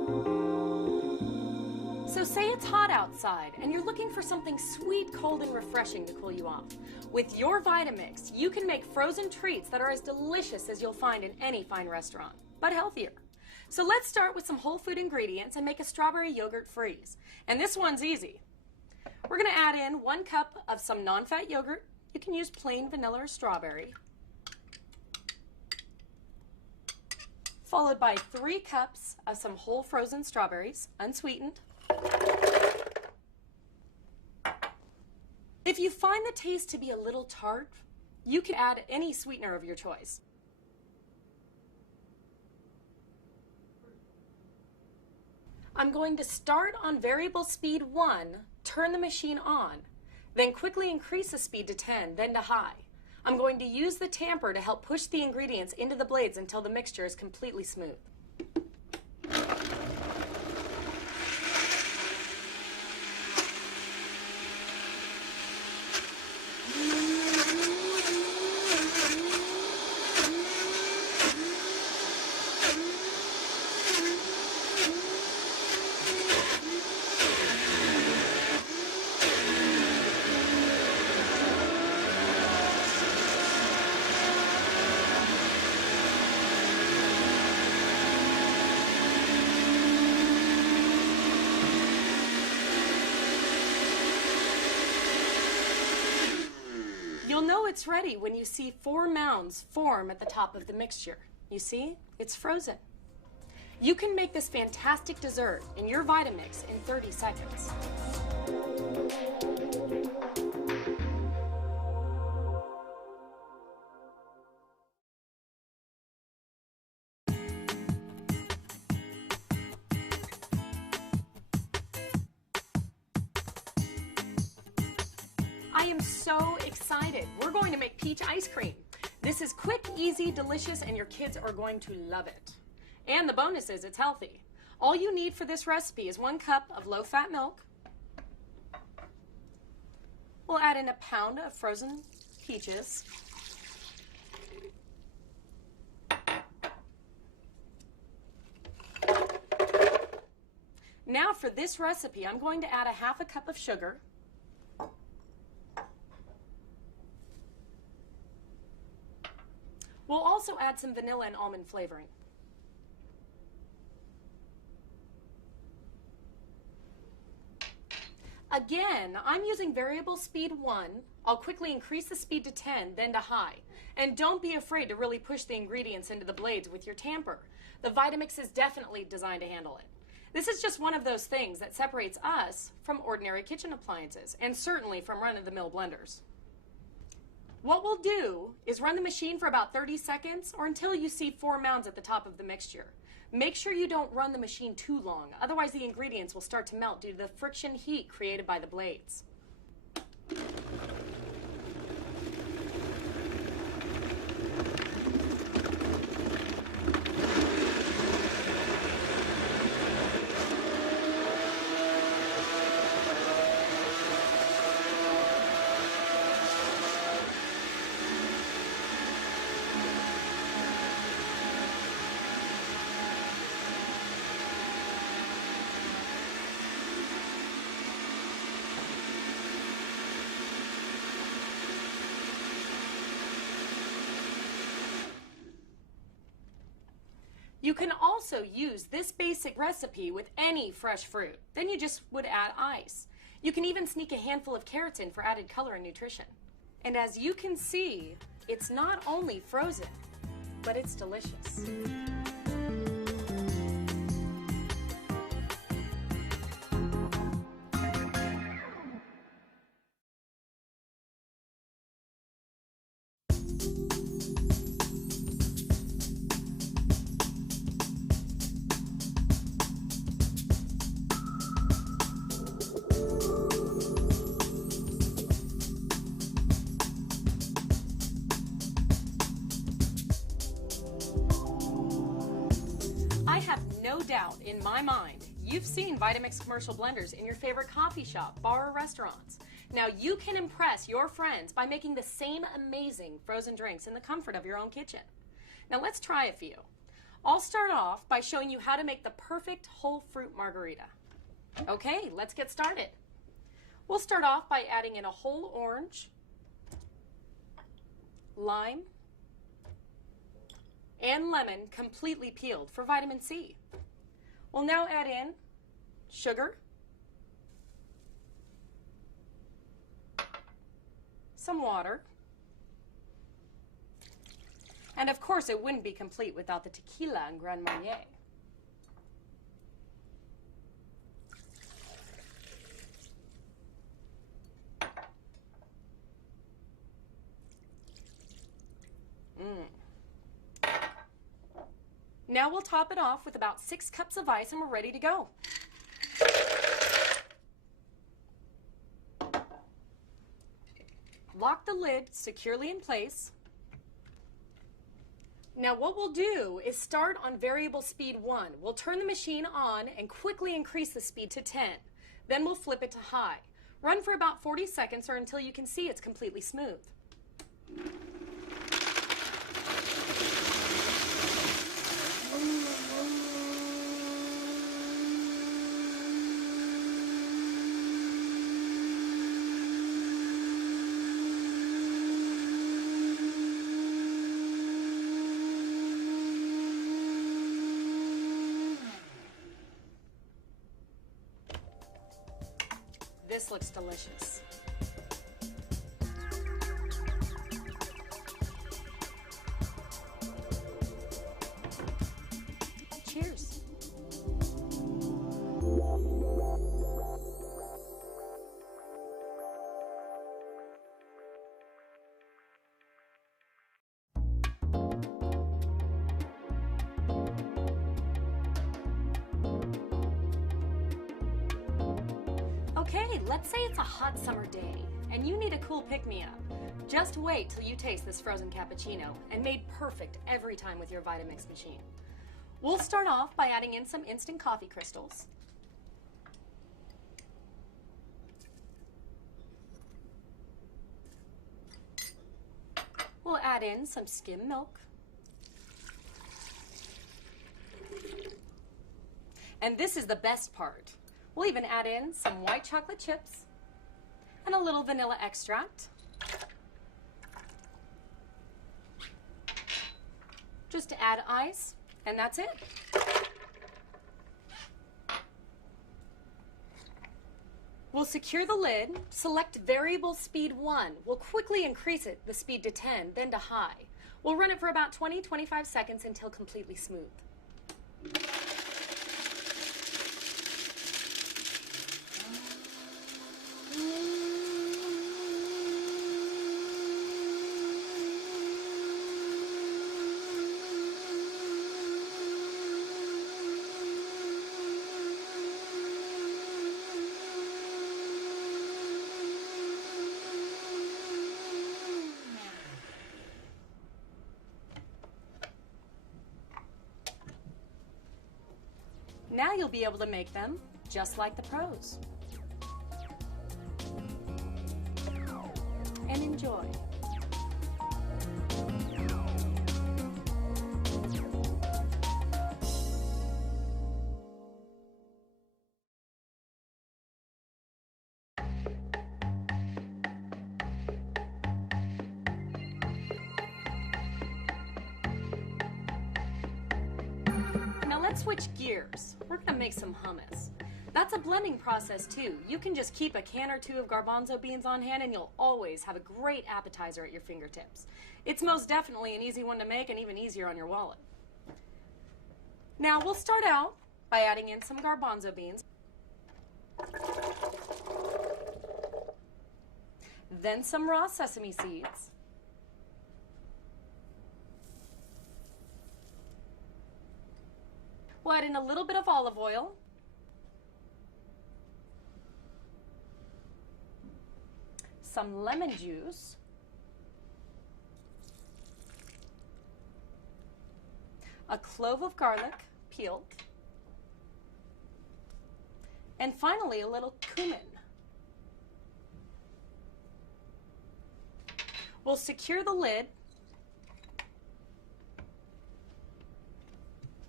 So say it's hot outside and you're looking for something sweet, cold, and refreshing to cool you off. With your Vitamix, you can make frozen treats that are as delicious as you'll find in any fine restaurant, but healthier. So let's start with some whole food ingredients and make a strawberry yogurt freeze. And this one's easy. We're going to add in 1 cup of some non-fat yogurt. You can use plain vanilla or strawberry. Followed by 3 cups of some whole frozen strawberries, unsweetened. If you find the taste to be a little tart, you can add any sweetener of your choice. I'm going to start on variable speed 1, turn the machine on, then quickly increase the speed to 10, then to high. I'm going to use the tamper to help push the ingredients into the blades until the mixture is completely smooth. You'll know it's ready when you see 4 mounds form at the top of the mixture. You see? It's frozen. You can make this fantastic dessert in your Vitamix in 30 seconds. I am so excited. We're going to make peach ice cream. This is quick, easy, delicious, and your kids are going to love it. And the bonus is it's healthy. All you need for this recipe is 1 cup of low-fat milk. We'll add in 1 pound of frozen peaches. Now for this recipe, I'm going to add 1/2 cup of sugar. We'll also add some vanilla and almond flavoring. Again, I'm using variable speed 1. I'll quickly increase the speed to 10, then to high. And don't be afraid to really push the ingredients into the blades with your tamper. The Vitamix is definitely designed to handle it. This is just one of those things that separates us from ordinary kitchen appliances, and certainly from run-of-the-mill blenders. What we'll do is run the machine for about 30 seconds or until you see 4 mounds at the top of the mixture. Make sure you don't run the machine too long, otherwise the ingredients will start to melt due to the friction heat created by the blades. You can also use this basic recipe with any fresh fruit. Then you just would add ice. You can even sneak a handful of carrots in for added color and nutrition. And as you can see, it's not only frozen, but it's delicious. No doubt in my mind, you've seen Vitamix commercial blenders in your favorite coffee shop, bar, or restaurants. Now you can impress your friends by making the same amazing frozen drinks in the comfort of your own kitchen. Now let's try a few. I'll start off by showing you how to make the perfect whole fruit margarita. Okay, let's get started. We'll start off by adding in a whole orange, lime, and lemon completely peeled for vitamin C. We'll now add in sugar, some water, and of course it wouldn't be complete without the tequila and Grand Marnier. Now we'll top it off with about 6 cups of ice and we're ready to go. Lock the lid securely in place. Now what we'll do is start on variable speed 1. We'll turn the machine on and quickly increase the speed to 10. Then we'll flip it to high. Run for about 40 seconds or until you can see it's completely smooth. This looks delicious. Cheers. Okay, let's say it's a hot summer day and you need a cool pick-me-up. Just wait till you taste this frozen cappuccino, and made perfect every time with your Vitamix machine. We'll start off by adding in some instant coffee crystals. We'll add in some skim milk. And this is the best part. We'll even add in some white chocolate chips and a little vanilla extract. Just to add ice, and that's it. We'll secure the lid, select variable speed 1. We'll quickly increase the speed to 10, then to high. We'll run it for about 20-25 seconds until completely smooth. Now you'll be able to make them just like the pros. And enjoy. Let's switch gears. We're gonna make some hummus. That's a blending process too. You can just keep a can or two of garbanzo beans on hand and you'll always have a great appetizer at your fingertips. It's most definitely an easy one to make and even easier on your wallet. Now we'll start out by adding in some garbanzo beans. Then some raw sesame seeds. We'll add in a little bit of olive oil. Some lemon juice. A clove of garlic, peeled. And finally, a little cumin. We'll secure the lid.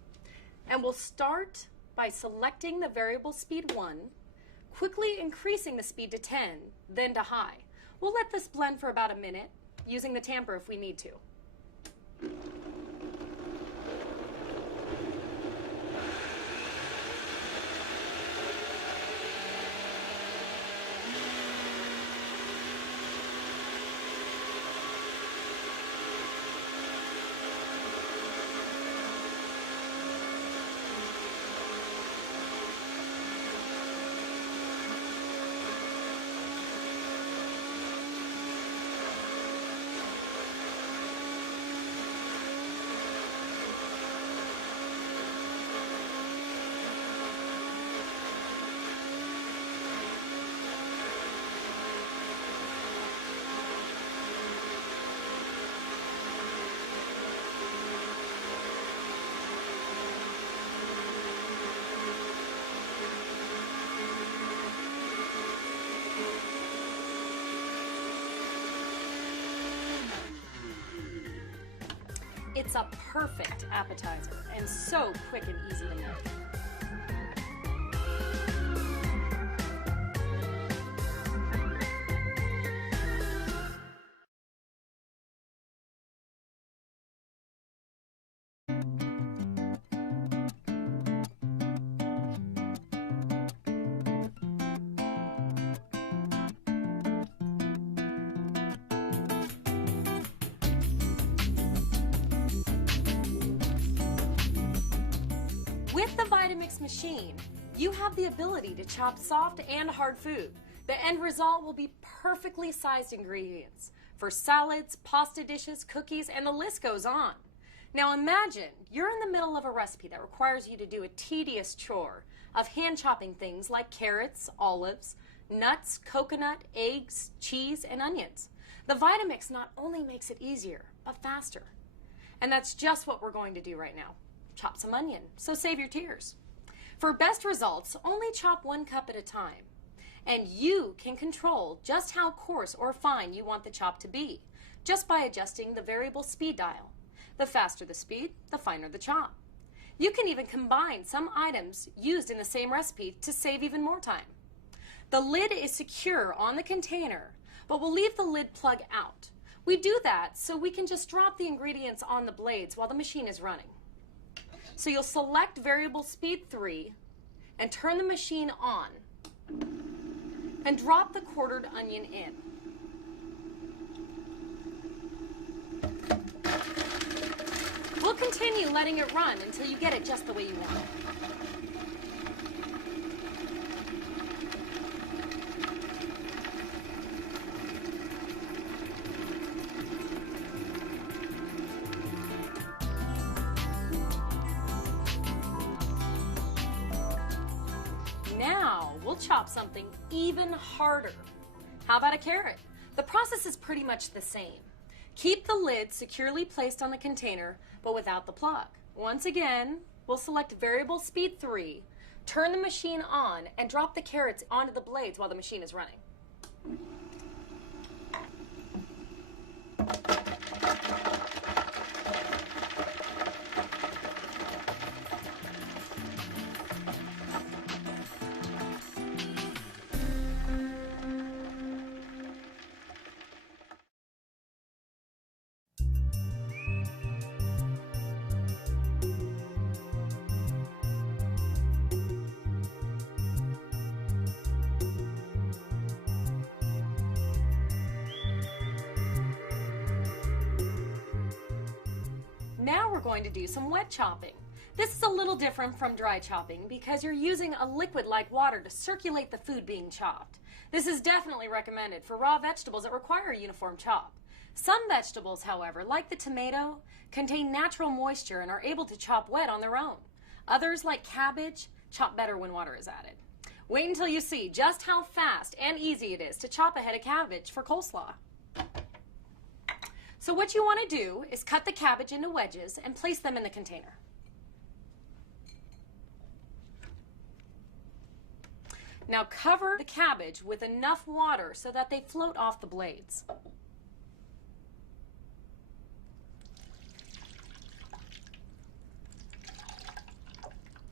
And we'll start by selecting the variable speed 1, quickly increasing the speed to 10, then to high. We'll let this blend for about a minute, using the tamper if we need to. It's a perfect appetizer and so quick and easy to make. With the Vitamix machine, you have the ability to chop soft and hard food. The end result will be perfectly sized ingredients for salads, pasta dishes, cookies, and the list goes on. Now imagine you're in the middle of a recipe that requires you to do a tedious chore of hand chopping things like carrots, olives, nuts, coconut, eggs, cheese, and onions. The Vitamix not only makes it easier, but faster. And that's just what we're going to do right now. Chop some onion, so save your tears. For best results, only chop 1 cup at a time. And you can control just how coarse or fine you want the chop to be, just by adjusting the variable speed dial. The faster the speed, the finer the chop. You can even combine some items used in the same recipe to save even more time. The lid is secure on the container, but we'll leave the lid plug out. We do that so we can just drop the ingredients on the blades while the machine is running. So you'll select variable speed 3 and turn the machine on and drop the quartered onion in. We'll continue letting it run until you get it just the way you want it. Now we'll chop something even harder. How about a carrot? The process is pretty much the same. Keep the lid securely placed on the container, but without the plug. Once again, we'll select variable speed 3, turn the machine on, and drop the carrots onto the blades while the machine is running. Now we're going to do some wet chopping. This is a little different from dry chopping because you're using a liquid like water to circulate the food being chopped. This is definitely recommended for raw vegetables that require a uniform chop. Some vegetables, however, like the tomato, contain natural moisture and are able to chop wet on their own. Others, like cabbage, chop better when water is added. Wait until you see just how fast and easy it is to chop a head of cabbage for coleslaw. So what you want to do is cut the cabbage into wedges and place them in the container. Now cover the cabbage with enough water so that they float off the blades.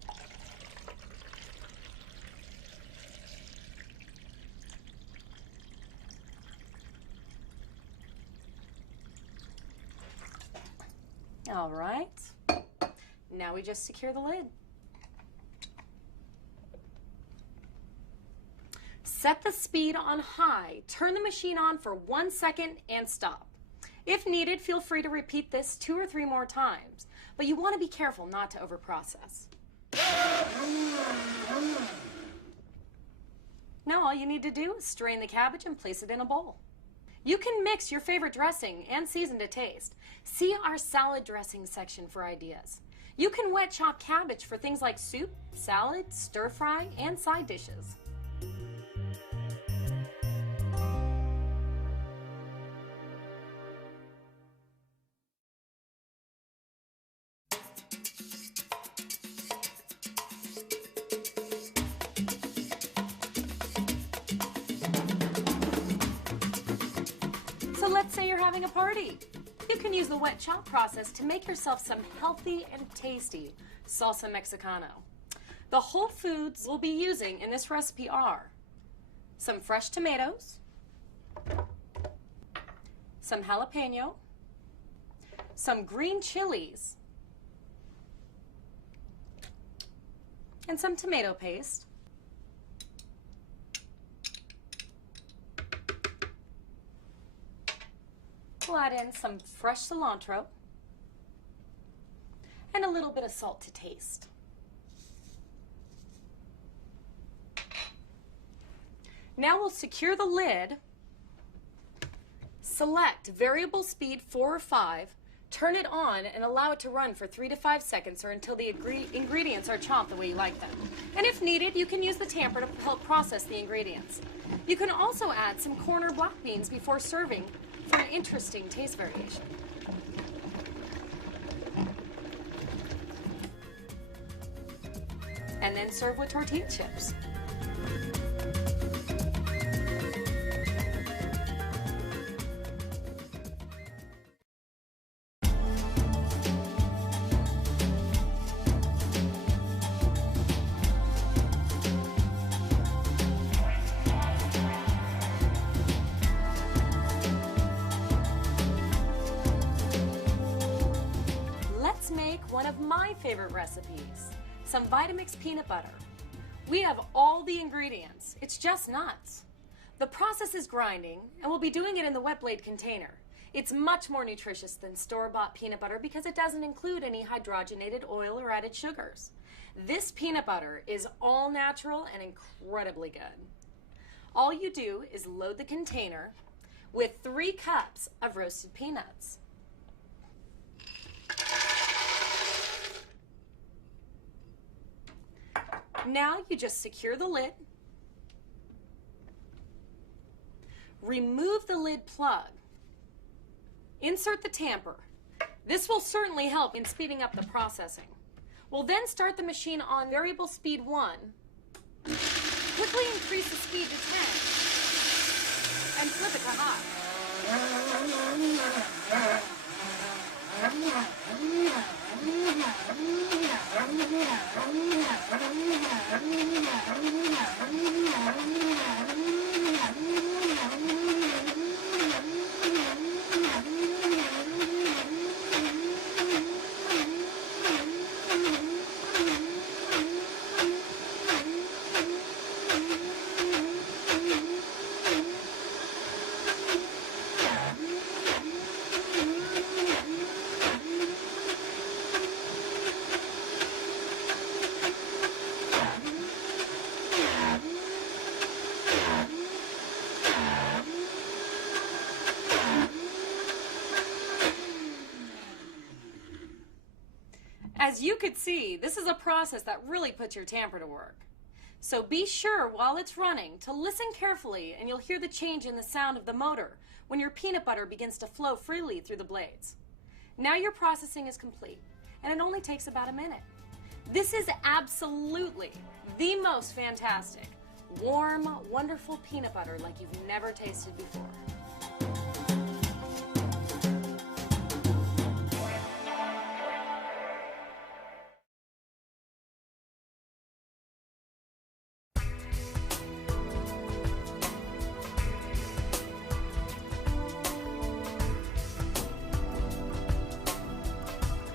All right. Now we just secure the lid. Set the speed on high. Turn the machine on for 1 second and stop. If needed, feel free to repeat this 2 or 3 more times, but you want to be careful not to overprocess. Now all you need to do is strain the cabbage and place it in a bowl. You can mix your favorite dressing and season to taste. See our salad dressing section for ideas. You can wet chop cabbage for things like soup, salad, stir fry, and side dishes. So let's say you're having a party. You can use the wet chop process to make yourself some healthy and tasty salsa mexicano. The whole foods we'll be using in this recipe are some fresh tomatoes, some jalapeno, some green chilies, and some tomato paste. We'll add in some fresh cilantro and a little bit of salt to taste. Now we'll secure the lid, select variable speed 4 or 5, turn it on and allow it to run for 3 to 5 seconds or until the ingredients are chopped the way you like them. And if needed, you can use the tamper to help process the ingredients. You can also add some corn or black beans before serving for an interesting taste variation. And then serve with tortilla chips. One of my favorite recipes, some Vitamix peanut butter. We have all the ingredients. It's just nuts. The process is grinding, and we'll be doing it in the wet blade container. It's much more nutritious than store-bought peanut butter because it doesn't include any hydrogenated oil or added sugars. This peanut butter is all natural and incredibly good. All you do is load the container with 3 cups of roasted peanuts. Now you just secure the lid, remove the lid plug, insert the tamper. This will certainly help in speeding up the processing. We'll then start the machine on variable speed 1, quickly increase the speed to 10, and flip it to high. As you could see, this is a process that really puts your tamper to work. So be sure while it's running to listen carefully, and you'll hear the change in the sound of the motor when your peanut butter begins to flow freely through the blades. Now your processing is complete, and it only takes about a minute. This is absolutely the most fantastic, warm, wonderful peanut butter like you've never tasted before.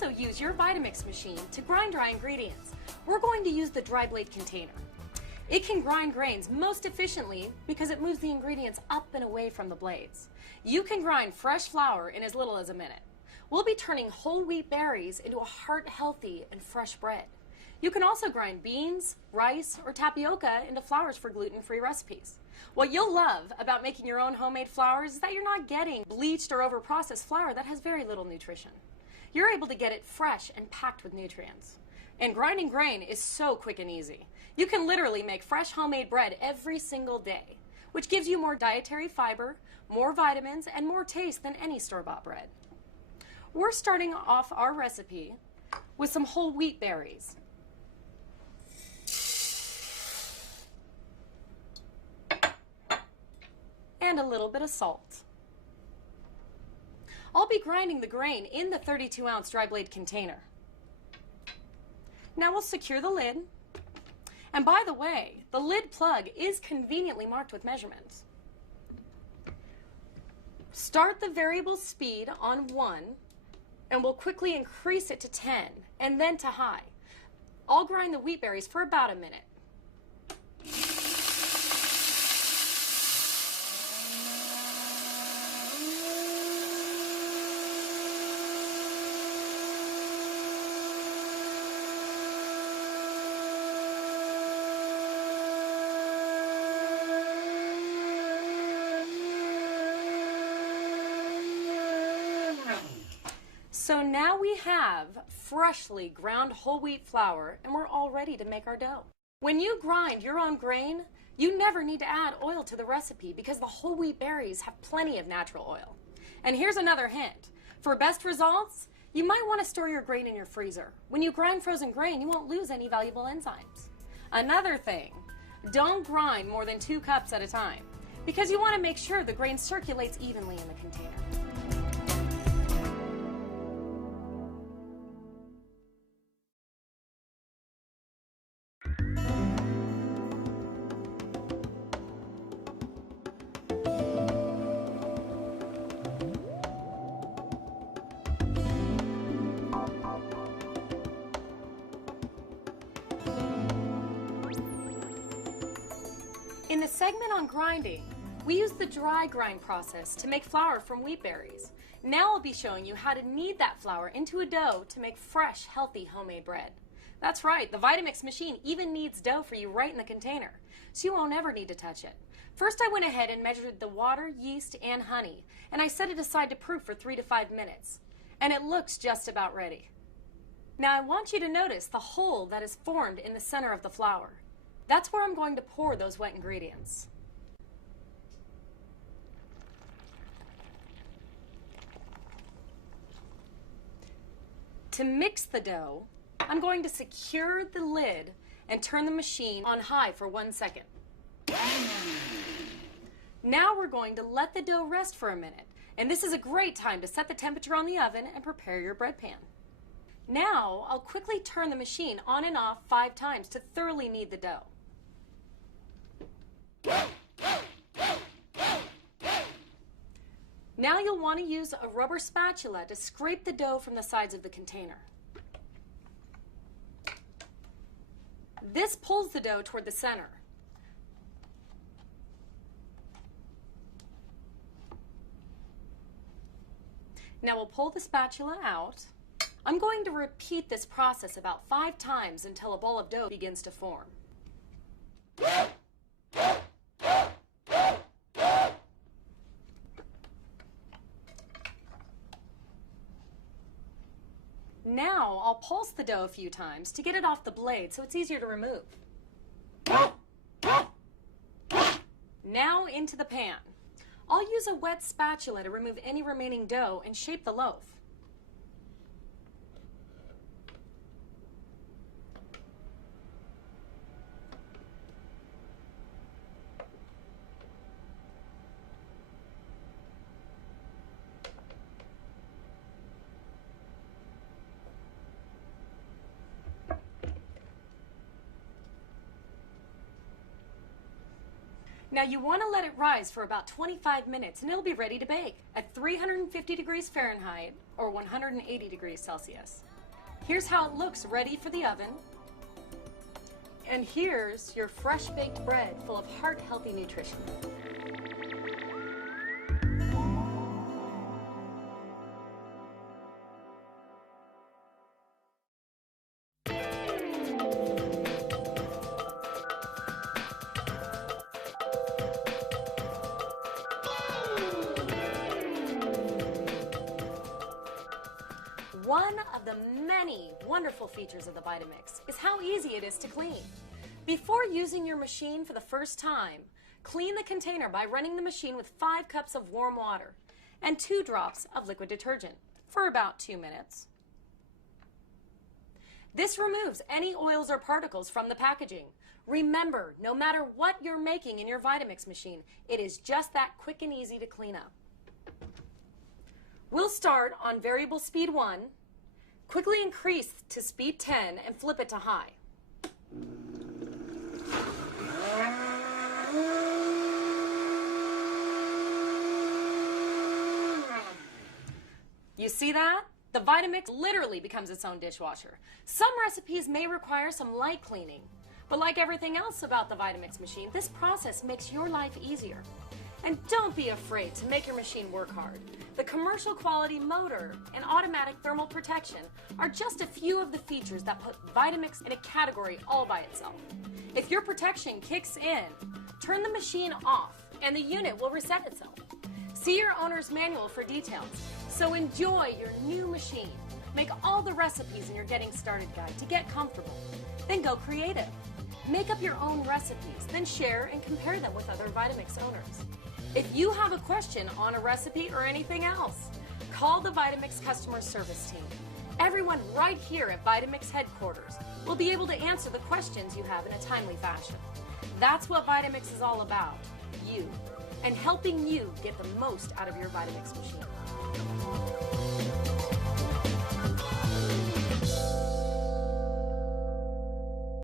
also use your Vitamix machine to grind dry ingredients. We're going to use the dry blade container. It can grind grains most efficiently because it moves the ingredients up and away from the blades. You can grind fresh flour in as little as a minute. We'll be turning whole wheat berries into a heart-healthy and fresh bread. You can also grind beans, rice, or tapioca into flours for gluten-free recipes. What you'll love about making your own homemade flours is that you're not getting bleached or over-processed flour that has very little nutrition. You're able to get it fresh and packed with nutrients. And grinding grain is so quick and easy. You can literally make fresh homemade bread every single day, which gives you more dietary fiber, more vitamins, and more taste than any store-bought bread. We're starting off our recipe with some whole wheat berries. And a little bit of salt. I'll be grinding the grain in the 32-ounce dry blade container. Now we'll secure the lid. And by the way, the lid plug is conveniently marked with measurements. Start the variable speed on 1, and we'll quickly increase it to 10, and then to high. I'll grind the wheat berries for about a minute. So now we have freshly ground whole wheat flour, and we're all ready to make our dough. When you grind your own grain, you never need to add oil to the recipe because the whole wheat berries have plenty of natural oil. And here's another hint. For best results, you might want to store your grain in your freezer. When you grind frozen grain, you won't lose any valuable enzymes. Another thing, don't grind more than 2 cups at a time because you want to make sure the grain circulates evenly in the container. In the segment on grinding, we use the dry grind process to make flour from wheat berries. Now I'll be showing you how to knead that flour into a dough to make fresh, healthy homemade bread. That's right, the Vitamix machine even kneads dough for you right in the container, so you won't ever need to touch it. First I went ahead and measured the water, yeast, and honey, and I set it aside to proof for 3 to 5 minutes. And it looks just about ready. Now I want you to notice the hole that is formed in the center of the flour. That's where I'm going to pour those wet ingredients. To mix the dough, I'm going to secure the lid and turn the machine on high for 1 second. Now we're going to let the dough rest for a minute, and this is a great time to set the temperature on the oven and prepare your bread pan. Now I'll quickly turn the machine on and off 5 times to thoroughly knead the dough. Now you'll want to use a rubber spatula to scrape the dough from the sides of the container. This pulls the dough toward the center. Now we'll pull the spatula out. I'm going to repeat this process about 5 times until a ball of dough begins to form. Now I'll pulse the dough a few times to get it off the blade so it's easier to remove. Now into the pan. I'll use a wet spatula to remove any remaining dough and shape the loaf. Now you want to let it rise for about 25 minutes and it'll be ready to bake at 350 degrees Fahrenheit or 180 degrees Celsius. Here's how it looks ready for the oven. And here's your fresh baked bread full of heart-healthy nutrition. One of the many wonderful features of the Vitamix is how easy it is to clean. Before using your machine for the first time, clean the container by running the machine with 5 cups of warm water and 2 drops of liquid detergent for about 2 minutes. This removes any oils or particles from the packaging. Remember, no matter what you're making in your Vitamix machine, it is just that quick and easy to clean up. We'll start on variable speed 1, quickly increase to speed 10 and flip it to high. You see that? The Vitamix literally becomes its own dishwasher. Some recipes may require some light cleaning, but like everything else about the Vitamix machine, this process makes your life easier. And don't be afraid to make your machine work hard. The commercial quality motor and automatic thermal protection are just a few of the features that put Vitamix in a category all by itself. If your protection kicks in, turn the machine off and the unit will reset itself. See your owner's manual for details. So enjoy your new machine. Make all the recipes in your Getting Started guide to get comfortable. Then go creative. Make up your own recipes, then share and compare them with other Vitamix owners. If you have a question on a recipe or anything else, call the Vitamix customer service team. Everyone right here at Vitamix headquarters will be able to answer the questions you have in a timely fashion. That's what Vitamix is all about, you, and helping you get the most out of your Vitamix machine.